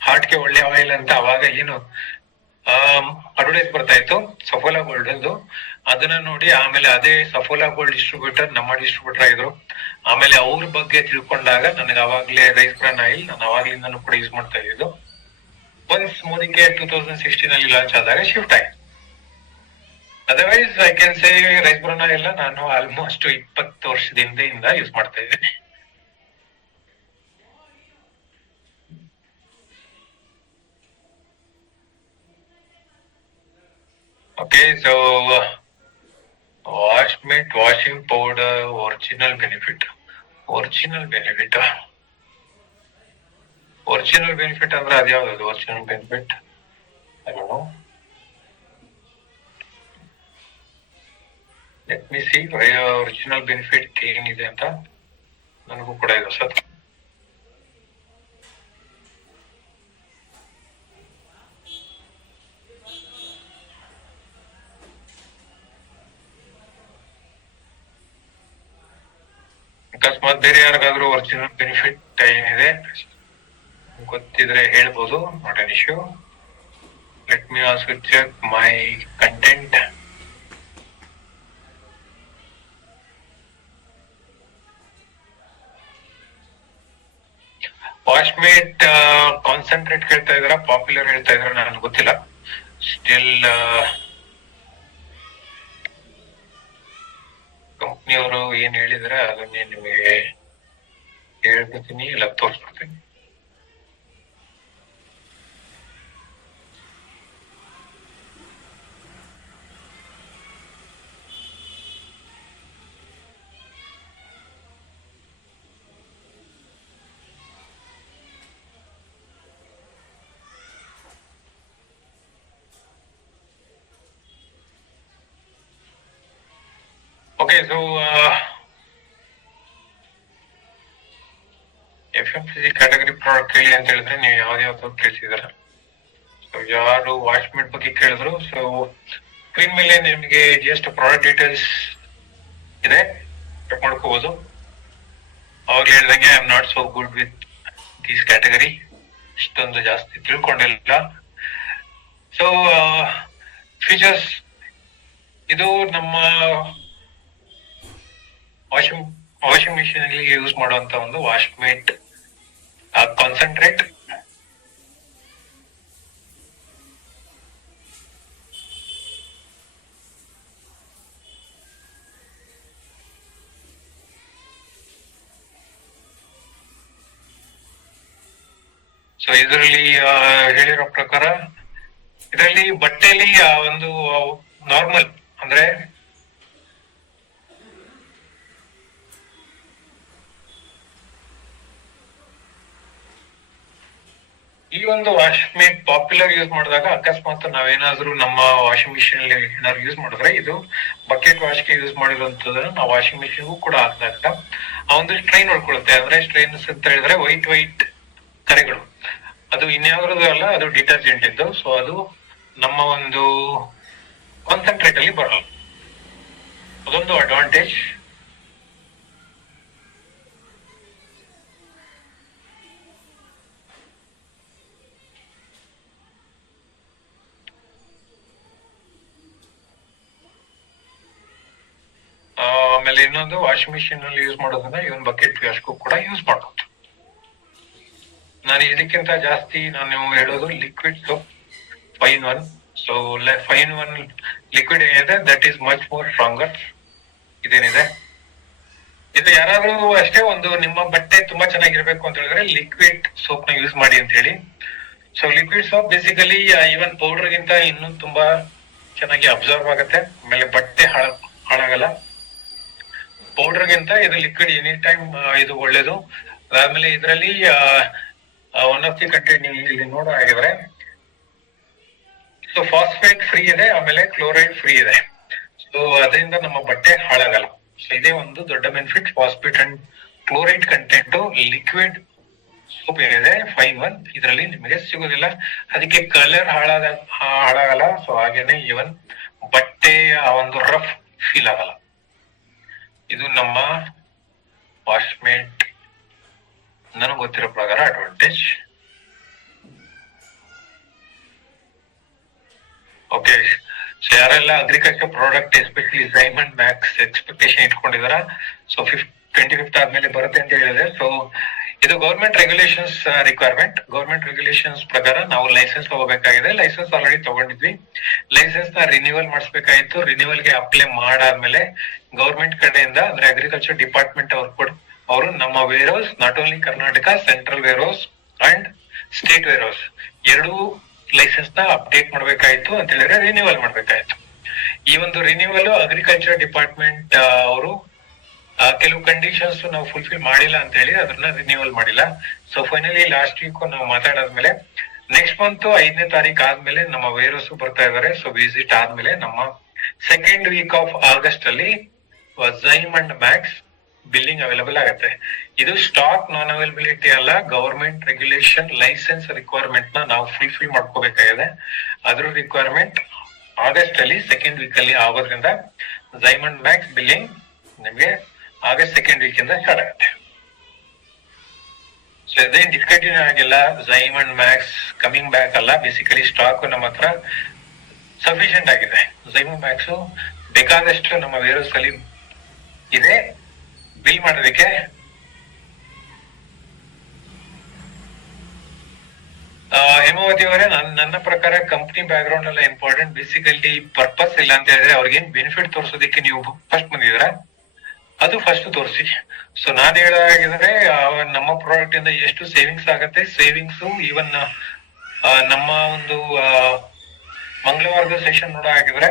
ಹಾರ್ಟ್ಗೆ ಒಳ್ಳೆ ಆಯಿಲ್ ಅಂತ ಅವಾಗ ಏನು ಅಡ್ವರ್ಟೈಸ್ ಬರ್ತಾ ಇತ್ತು ಸಫೋಲಾ ಗೋಲ್ಡ್ ಎಂದು. ಅದನ್ನ ನೋಡಿ ಆಮೇಲೆ ಅದೇ ಸಫೋಲಾ ಗೋಲ್ಡ್ ಡಿಸ್ಟ್ರಿಬ್ಯೂಟರ್ ನಮ್ಮ ಡಿಸ್ಟ್ರಿಬ್ಯೂಟರ್ ಆಗಿದ್ರು. ಆಮೇಲೆ ಅವ್ರ ಬಗ್ಗೆ ತಿಳ್ಕೊಂಡಾಗ ನನಗೆ ಅವಾಗ್ಲೇ ರೈಸ್ ಬ್ರಾನ್ ಆಯಿಲ್ ನಾನು ಅವಾಗ್ಲಿಂದ ಕೂಡ ಯೂಸ್ ಮಾಡ್ತಾ ಇದ್ದು. ಒನ್ಸ್ ಮೋದಿಗೆ 2016 ಅಲ್ಲಿ ಲಾಂಚ್ ಆದಾಗ ಶಿಫ್ಟ್ ಆಯ್ತು. Otherwise I can say rice bran oil ನಾನು ಆಲ್ಮೋಸ್ಟ್ 20 ವರ್ಷದಿಂದ ಯೂಸ್ ಮಾಡ್ತಾ ಇದ್ದೀನಿ. Okay, so Washmate washing powder original benefit ಅಂದ್ರೆ ಅದ್ಯಾವ್ದು original benefit? I don't know. Let me see original benefit ಏನಿದೆ ಅಂತ ನನಗೂ ಕೂಡ ಇದು ಸರ್. ಅಕಸ್ಮಾತ್ ಬೇರೆ ಯಾರಿಗಾದ್ರೂ ಒರಿಜಿನಲ್ ಬೆನಿಫಿಟ್ ಏನಿದೆ ಗೊತ್ತಿದ್ರೆ ಹೇಳ್ಬೋದು, not an issue. Let me also check my content. Washmate concentrate ಹೇಳ್ತಾ ಇದಾರ, ಪಾಪ್ಯುಲರ್ ಹೇಳ್ತಾ ಇದಾರ ನನಗೆ ಗೊತ್ತಿಲ್ಲ. ಸ್ಟಿಲ್ ಕಂಪ್ನಿಯವರು ಏನ್ ಹೇಳಿದ್ರೆ ಅದನ್ನೇ ನಿಮಗೆ ಹೇಳ್ಬಿಡ್ತೀನಿ, ಇಲ್ಲ ತೋರಿಸ್ಬಿಡ್ತೀನಿ. Okay, so FMCG category product ಹೇಳಿ ಅಂತ ಹೇಳಿದ್ರೆ ನೀವು ಯಾವ್ದಾವ್ದು ಕೇಳ್ತಿದಾರ. ಸೊ ಯಾರು ವಾಶ್ಮೇಟ್ ಬಗ್ಗೆ ಕೇಳಿದ್ರು, ಸೊ ಸ್ಕ್ರೀನ್ ಮೇಲೆ ನಿಮಗೆ ಜಸ್ಟ್ ಪ್ರಾಡಕ್ಟ್ ಡೀಟೇಲ್ಸ್ ಇದೆ, ಚೆಕ್ ಮಾಡ್ಕೋಬಹುದು. ಅವಾಗ ಹೇಳ್ದಂಗೆ I am not so good with these category, ಇಷ್ಟೊಂದು ಜಾಸ್ತಿ ತಿಳ್ಕೊಂಡಿಲ್ಲ. ಸೊ ಫೀಚರ್ಸ್, ಇದು ನಮ್ಮ ವಾಷಿಂಗ್ ಮಿಷಿನ್ ಅಲ್ಲಿ ಯೂಸ್ ಮಾಡುವಂತ ಒಂದು ವಾಶ್ಮೇಟ್ ಕಾನ್ಸಂಟ್ರೇಟ್. ಸೊ ಇದರಲ್ಲಿ ಹೇಳಿರೋ ಪ್ರಕಾರ ಇದರಲ್ಲಿ ಬಟ್ಟೆಯಲ್ಲಿ ಒಂದು ನಾರ್ಮಲ್ ಅಂದ್ರೆ ಈ ಒಂದು ವಾಶ್ಮೇಟ್ ಪಾಪ್ಯುಲರ್ ಯೂಸ್ ಮಾಡಿದಾಗ ಅಕಸ್ಮಾತ್ ನಾವೇನಾದ್ರೂ ನಮ್ಮ ವಾಷಿಂಗ್ ಮಿಷಿನ್ ಅಲ್ಲಿ ಏನಾದ್ರು ಯೂಸ್ ಮಾಡಿದ್ರೆ ಇದು ಬಕೆಟ್ ವಾಶ್ಗೆ ಯೂಸ್ ಮಾಡಿರುವಂತದನ್ನ ನಾವು ವಾಷಿಂಗ್ ಮಿಷಿನ್ಗೂ ಕೂಡ ಹಾಕಿದಾಗ ಆ ಒಂದು ಸ್ಟ್ರೈನ್ ಹೊಡ್ಕೊಳುತ್ತೆ. ಅಂದ್ರೆ ಸ್ಟ್ರೈನ್ಸ್ ಅಂತ ಹೇಳಿದ್ರೆ ವೈಟ್ ಕರೆಗಳು, ಅದು ಇನ್ಯಾವ್ದು ಅಲ್ಲ, ಅದು ಡಿಟರ್ಜೆಂಟ್ ಇದ್ದು. ಸೊ ಅದು ನಮ್ಮ ಒಂದು ಕಾನ್ಸಂಟ್ರೇಟ್ ಅಲ್ಲಿ ಬರಲ್ಲ. ಅದೊಂದು ಅಡ್ವಾಂಟೇಜ್. ಆಮೇಲೆ ಇನ್ನೊಂದು ವಾಷಿಂಗ್ ಮಿಷಿನ್ ಅಲ್ಲಿ ಯೂಸ್ ಮಾಡೋದನ್ನ ಇವನ್ ಬಕೆಟ್ ವ್ಯಾಶ್ಗೂ ಕೂಡ ಯೂಸ್ ಮಾಡಬಹುದು. ನಾನು ಇದಕ್ಕಿಂತ ಜಾಸ್ತಿ ನಾನು ಹೇಳೋದು liquid soap 5-in-1. So 5-in-1 liquid ಏನಿದೆ that is much more stronger. ಇದೇನಿದೆ ಇದು ಯಾರಾದ್ರೂ ಅಷ್ಟೇ ಒಂದು ನಿಮ್ಮ ಬಟ್ಟೆ ತುಂಬಾ ಚೆನ್ನಾಗಿರ್ಬೇಕು ಅಂತ ಹೇಳಿದ್ರೆ ಲಿಕ್ವಿಡ್ ಸೋಪ್ ನ ಯೂಸ್ ಮಾಡಿ ಅಂತ ಹೇಳಿ. So liquid soap basically even powder ಗಿಂತ ಇನ್ನೂ ತುಂಬಾ ಚೆನ್ನಾಗಿ ಅಬ್ಸರ್ವ್ ಆಗುತ್ತೆ, ಆಮೇಲೆ ಬಟ್ಟೆ ಹಾಳಾಗಲ್ಲ. ಪೌಡರ್ ಗಿಂತ ಇದು ಲಿಕ್ವಿಡ್ ಎನಿ ಟೈಮ್ ಇದು ಒಳ್ಳೇದು. ಅದಾದ್ಮೇಲೆ ಇದರಲ್ಲಿ ಒನ್ ಆಫ್ ದಿ ಕಂಟೆಂಟ್ ನೀವು ಇಲ್ಲಿ ನೋಡೋ ಆಗಿದ್ರೆ ಸೊ ಫಾಸ್ಫೇಟ್ ಫ್ರೀ ಇದೆ, ಆಮೇಲೆ ಕ್ಲೋರೈಡ್ ಫ್ರೀ ಇದೆ. ಸೊ ಅದರಿಂದ ನಮ್ಮ ಬಟ್ಟೆ ಹಾಳಾಗಲ್ಲ. ಸೊ ಇದೇ ಒಂದು ದೊಡ್ಡ benefit. Phosphate and chloride content liquid soap ಏನಿದೆ 5-in-1 ಇದರಲ್ಲಿ ನಿಮಗೆ ಸಿಗೋದಿಲ್ಲ. ಅದಕ್ಕೆ ಕಲರ್ ಹಾಳಾಗಲ್ಲ. ಸೊ ಹಾಗೇನೆ ಇವನ್ ಬಟ್ಟೆಯ ಒಂದು ರಫ್ ಫೀಲ್ ಆಗಲ್ಲ. ಇದು ನಮ್ಮ ವಾಶ್ಮೇಟ್ ನನಗೆ ಗೊತ್ತಿರೋ ಪ್ರಕಾರ ಅಡ್ವಾಂಟೇಜ್. ಓಕೆ, ಸೊ ಯಾರೆಲ್ಲ agriculture product especially diamond max expectation ಇಟ್ಕೊಂಡಿದಾರ, ಸೊ 25th ಆದ್ಮೇಲೆ ಬರುತ್ತೆ ಅಂತ ಹೇಳಿದ್ರೆ, ಸೊ ಇದು government regulations requirement. Government regulations ಪ್ರಕಾರ ನಾವು ಲೈಸೆನ್ಸ್ ತಗೋಬೇಕಾಗಿದೆ. ಲೈಸೆನ್ಸ್ ಆಲ್ರೆಡಿ ತಗೊಂಡಿದ್ವಿ. ಲೈಸೆನ್ಸ್ ನ ರಿನ್ಯೂವಲ್ ಮಾಡಿಸ್ಬೇಕಾಯ್ತು. ರಿನ್ಯೂವಲ್ ಗೆ ಅಪ್ಲೈ ಮಾಡಾದ್ಮೇಲೆ ಗೌರ್ಮೆಂಟ್ ಕಡೆಯಿಂದ ಅಂದ್ರೆ ಅಗ್ರಿಕಲ್ಚರ್ ಡಿಪಾರ್ಟ್ಮೆಂಟ್ ಅವರು ನಮ್ಮ warehouse, not only Karnataka central warehouse and state warehouse ಎರಡೂ ಲೈಸೆನ್ಸ್ ನ ಅಪ್ಡೇಟ್ ಮಾಡ್ಬೇಕಾಯ್ತು ಅಂತ ಹೇಳಿದ್ರೆ ರಿನ್ಯೂವಲ್ ಮಾಡ್ಬೇಕಾಯ್ತು. ಈ ಒಂದು ರಿನ್ಯೂವಲ್ ಅಗ್ರಿಕಲ್ಚರ್ ಡಿಪಾರ್ಟ್ಮೆಂಟ್ ಅವರು ಕೆಲವು ಕಂಡೀಷನ್ಸ್ ನಾವು ಫುಲ್ಫಿಲ್ ಮಾಡಿಲ್ಲ ಅಂತ ಹೇಳಿ ಅದನ್ನ ರಿನ್ಯೂವಲ್ ಮಾಡಿಲ್ಲ. ಸೊ ಫೈನಲಿ ಲಾಸ್ಟ್ ವೀಕ್ ನಾವು ಮಾತಾಡಾದ್ಮೇಲೆ ನೆಕ್ಸ್ಟ್ ಮಂತ್ 5ನೇ ತಾರೀಕು ಆದ್ಮೇಲೆ ನಮ್ಮ ವೇರ್ ಹೌಸ್ ಬರ್ತಾ ಇದಾರೆ. ಸೊ ವಿಸಿಟ್ ಆದ್ಮೇಲೆ ನಮ್ಮ ಸೆಕೆಂಡ್ ವೀಕ್ ಆಫ್ ಆಗಸ್ಟ್ ಅಲ್ಲಿ ಝೈಮ್ ಅಂಡ್ ಮ್ಯಾಕ್ಸ್ ಬಿಲ್ಲಿಂಗ್ ಅವೈಲಬಲ್ ಆಗುತ್ತೆ. ಇದು ಸ್ಟಾಕ್ ನಾನ್ ಅವೈಲಬಿಲಿಟಿ ಅಲ್ಲ, ಗವರ್ಮೆಂಟ್ ರೆಗ್ಯುಲೇಷನ್ ಲೈಸೆನ್ಸ್ ರಿಕ್ವೈರ್ಮೆಂಟ್ ನ ನಾವು ಫುಲ್ಫಿಲ್ ಮಾಡ್ಕೋಬೇಕಾಗಿದೆ. ಅದ್ರ ರಿಕ್ವೈರ್ಮೆಂಟ್ ಆಗಸ್ಟ್ ಅಲ್ಲಿ ಸೆಕೆಂಡ್ ವೀಕ್ ಅಲ್ಲಿ ಆಗೋದ್ರಿಂದ ಝೈಮ್ ಅಂಡ್ ಮ್ಯಾಕ್ಸ್ ಬಿಲ್ಲಿಂಗ್ ನಿಮ್ಗೆ ಆಗಸ್ಟ್ ಸೆಕೆಂಡ್ ವೀಕ್ ಇಂದ ಸ್ಟಾರ್ಟ್ ಆಗುತ್ತೆ. ಸೊ ಇದೇನ್ ಡಿಸ್ಕಂಟಿನ್ಯೂ ಆಗಿಲ್ಲ. ಝೈಮ್ ಅಂಡ್ ಮ್ಯಾಕ್ಸ್ ಕಮಿಂಗ್ ಬ್ಯಾಕ್ ಅಲ್ಲ, ಬೇಸಿಕಲಿ ಸ್ಟಾಕ್ ನಮ್ಮ ಹತ್ರ ಸಫಿಶಿಯಂಟ್ ಆಗಿದೆ. ಝೈಮ್ ಮ್ಯಾಕ್ಸ್ ಬೇಕಾದಷ್ಟು ನಮ್ಮ ವೇರ್ ಹೌಸ್ ಅಲ್ಲಿ ಇದೆ. ಬಿಲ್ ಮಾಡೋದಕ್ಕೆ ಹೇಮಾವತಿ ಅವರೇ, ನನ್ನ ಪ್ರಕಾರ ಕಂಪ್ನಿ ಬ್ಯಾಕ್ ಗ್ರೌಂಡ್ ಎಲ್ಲ ಇಂಪಾರ್ಟೆಂಟ್. ಬೇಸಿಕಲಿ ಪರ್ಪಸ್ ಇಲ್ಲ ಅಂತ ಹೇಳಿದ್ರೆ ಅವ್ರಿಗೇನ್ ಬೆನಿಫಿಟ್ ತೋರ್ಸೋದಕ್ಕೆ ನೀವು ಫಸ್ಟ್ ಬಂದಿದ್ರ ಅದು ಫಸ್ಟ್ ತೋರಿಸಿ. ಸೊ ನಾನ್ ಹೇಳಾಗಿದ್ರೆ ನಮ್ಮ ಪ್ರಾಡಕ್ಟ್ ಇಂದ ಎಷ್ಟು ಸೇವಿಂಗ್ಸ್ ಆಗತ್ತೆ, ಸೇವಿಂಗ್ಸ್ ಈವನ್ ನಮ್ಮ ಒಂದು ಮಂಗಳವಾರದ ಸೆಷನ್ ನೋಡೋ ಆಗಿದ್ರೆ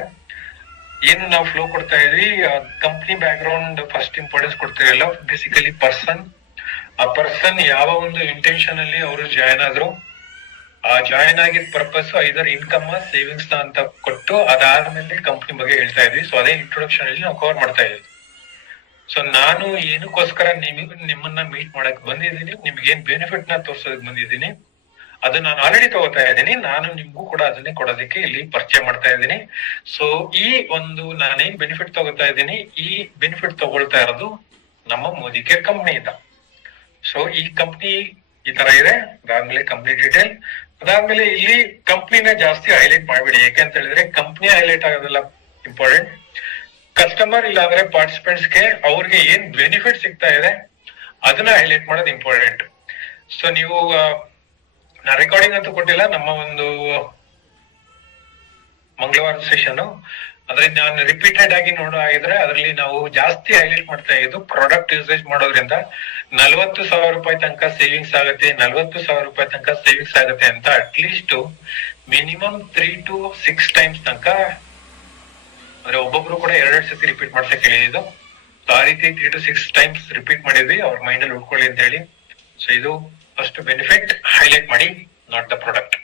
ಏನು ನಾವು ಫ್ಲೋ ಕೊಡ್ತಾ ಇದ್ವಿ, company background first importance ಕೊಡ್ತೀವಲ್ಲ. ಬೇಸಿಕಲಿ ಆ ಪರ್ಸನ್ ಯಾವ ಒಂದು ಇಂಟೆನ್ಷನ್ ಅಲ್ಲಿ ಅವರು ಜಾಯ್ನ್ ಆದ್ರು, ಆ ಜಾಯ್ನ್ ಆಗಿದ ಪರ್ಪಸ್ ಐದರ್ ಇನ್ಕಮ್ ಸೇವಿಂಗ್ಸ್ ಅಂತ ಕೊಟ್ಟು ಅದಾದ್ಮೇಲೆ ಕಂಪ್ನಿ ಬಗ್ಗೆ ಹೇಳ್ತಾ ಇದ್ವಿ. ಸೊ ಅದೇ ಇಂಟ್ರೊಡಕ್ಷನ್ ಅಲ್ಲಿ ನಾವು ಕವರ್ ಮಾಡ್ತಾ ಇದ್ವಿ. ಸೊ ನಾನು ಏನಕ್ಕೋಸ್ಕರ ನಿಮ್ಮನ್ನ ಮೀಟ್ ಮಾಡಕ್ ಬಂದಿದ್ದೀನಿ, ನಿಮ್ಗೆ ಏನ್ ಬೆನಿಫಿಟ್ ನ ತೋರ್ಸೋದಕ್ ಬಂದಿದ್ದೀನಿ, ಅದನ್ನ ನಾನು ಆಲ್ರೆಡಿ ತಗೋತಾ ಇದ್ದೀನಿ. ನಾನು ನಿಮ್ಗೂ ಕೂಡ ಅದನ್ನೇ ಕೊಡೋದಕ್ಕೆ ಇಲ್ಲಿ ಪರಿಚಯ ಮಾಡ್ತಾ ಇದ್ದೀನಿ. ಸೊ ಈ ಒಂದು ನಾನೇನ್ ಬೆನಿಫಿಟ್ ತಗೋತಾ ಇದ್ದೀನಿ, ಈ ಬೆನಿಫಿಟ್ ತಗೊಳ್ತಾ ಇರೋದು ನಮ್ಮ ಮೋದಿ ಕೇರ್ ಕಂಪ್ನಿಯಿಂದ. ಸೊ ಈ ಕಂಪ್ನಿ ಈ ತರ ಇದೆ. ಅದಾದ್ಮೇಲೆ ಕಂಪ್ನಿ ಡೀಟೇಲ್, ಅದಾದ್ಮೇಲೆ ಇಲ್ಲಿ ಕಂಪ್ನಿನ ಜಾಸ್ತಿ ಹೈಲೈಟ್ ಮಾಡ್ಬೇಡಿ. ಯಾಕೆಂತ ಹೇಳಿದ್ರೆ ಕಂಪ್ನಿ ಹೈಲೈಟ್ ಆಗೋದೆಲ್ಲ ಇಂಪಾರ್ಟೆಂಟ್. ಕಸ್ಟಮರ್ ಇಲ್ಲ ಅಂದ್ರೆ ಪಾರ್ಟಿಸಿಪೆಂಟ್ಸ್ ಗೆ ಅವ್ರಿಗೆ ಏನ್ ಬೆನಿಫಿಟ್ ಸಿಗ್ತಾ ಇದೆ ಅದನ್ನ ಹೈಲೈಟ್ ಮಾಡೋದು ಇಂಪಾರ್ಟೆಂಟ್. ಸೊ ನೀವು ನಾ ರೆಕಾರ್ಡಿಂಗ್ ಅಂತೂ ಕೊಟ್ಟಿಲ್ಲ, ನಮ್ಮ ಒಂದು ಮಂಗಳವಾರದ ಸೆಷನ್ ಅದ್ರಲ್ಲಿ ನಾನು ರಿಪೀಟೆಡ್ ಆಗಿ ನೋಡೋ ಆಗಿದ್ರೆ ಅದರಲ್ಲಿ ನಾವು ಜಾಸ್ತಿ ಹೈಲೈಟ್ ಮಾಡ್ತಾ ಇದ್ದು ಪ್ರಾಡಕ್ಟ್ ಯೂಸೇಜ್ ಮಾಡೋದ್ರಿಂದ 40,000 ರೂಪಾಯಿ ತನಕ ಸೇವಿಂಗ್ಸ್ ಆಗುತ್ತೆ, 40,000 ರೂಪಾಯಿ ತನಕ ಸೇವಿಂಗ್ಸ್ ಆಗುತ್ತೆ ಅಂತ ಅಟ್ಲೀಸ್ಟ್ ಮಿನಿಮಮ್ 3 to 6 ಟೈಮ್ಸ್ ತನಕ, ಅಂದ್ರೆ ಒಬ್ಬೊಬ್ರು ಕೂಡ 2 ಸತಿ ರಿಪೀಟ್ ಮಾಡ್ಸಕ್ ಹೇಳಿದ್ದು. ಆ ರೀತಿ 3 to 6 ಟೈಮ್ಸ್ ರಿಪೀಟ್ ಮಾಡಿದ್ವಿ ಅವ್ರ ಮೈಂಡ್ ಅಲ್ಲಿ ಉಳ್ಕೊಳ್ಳಿ ಅಂತ ಹೇಳಿ. ಸೊ ಇದು ಫಸ್ಟ್ ಬೆನಿಫಿಟ್ ಹೈಲೈಟ್ ಮಾಡಿ, ನಾಟ್ ದ ಪ್ರಾಡಕ್ಟ್.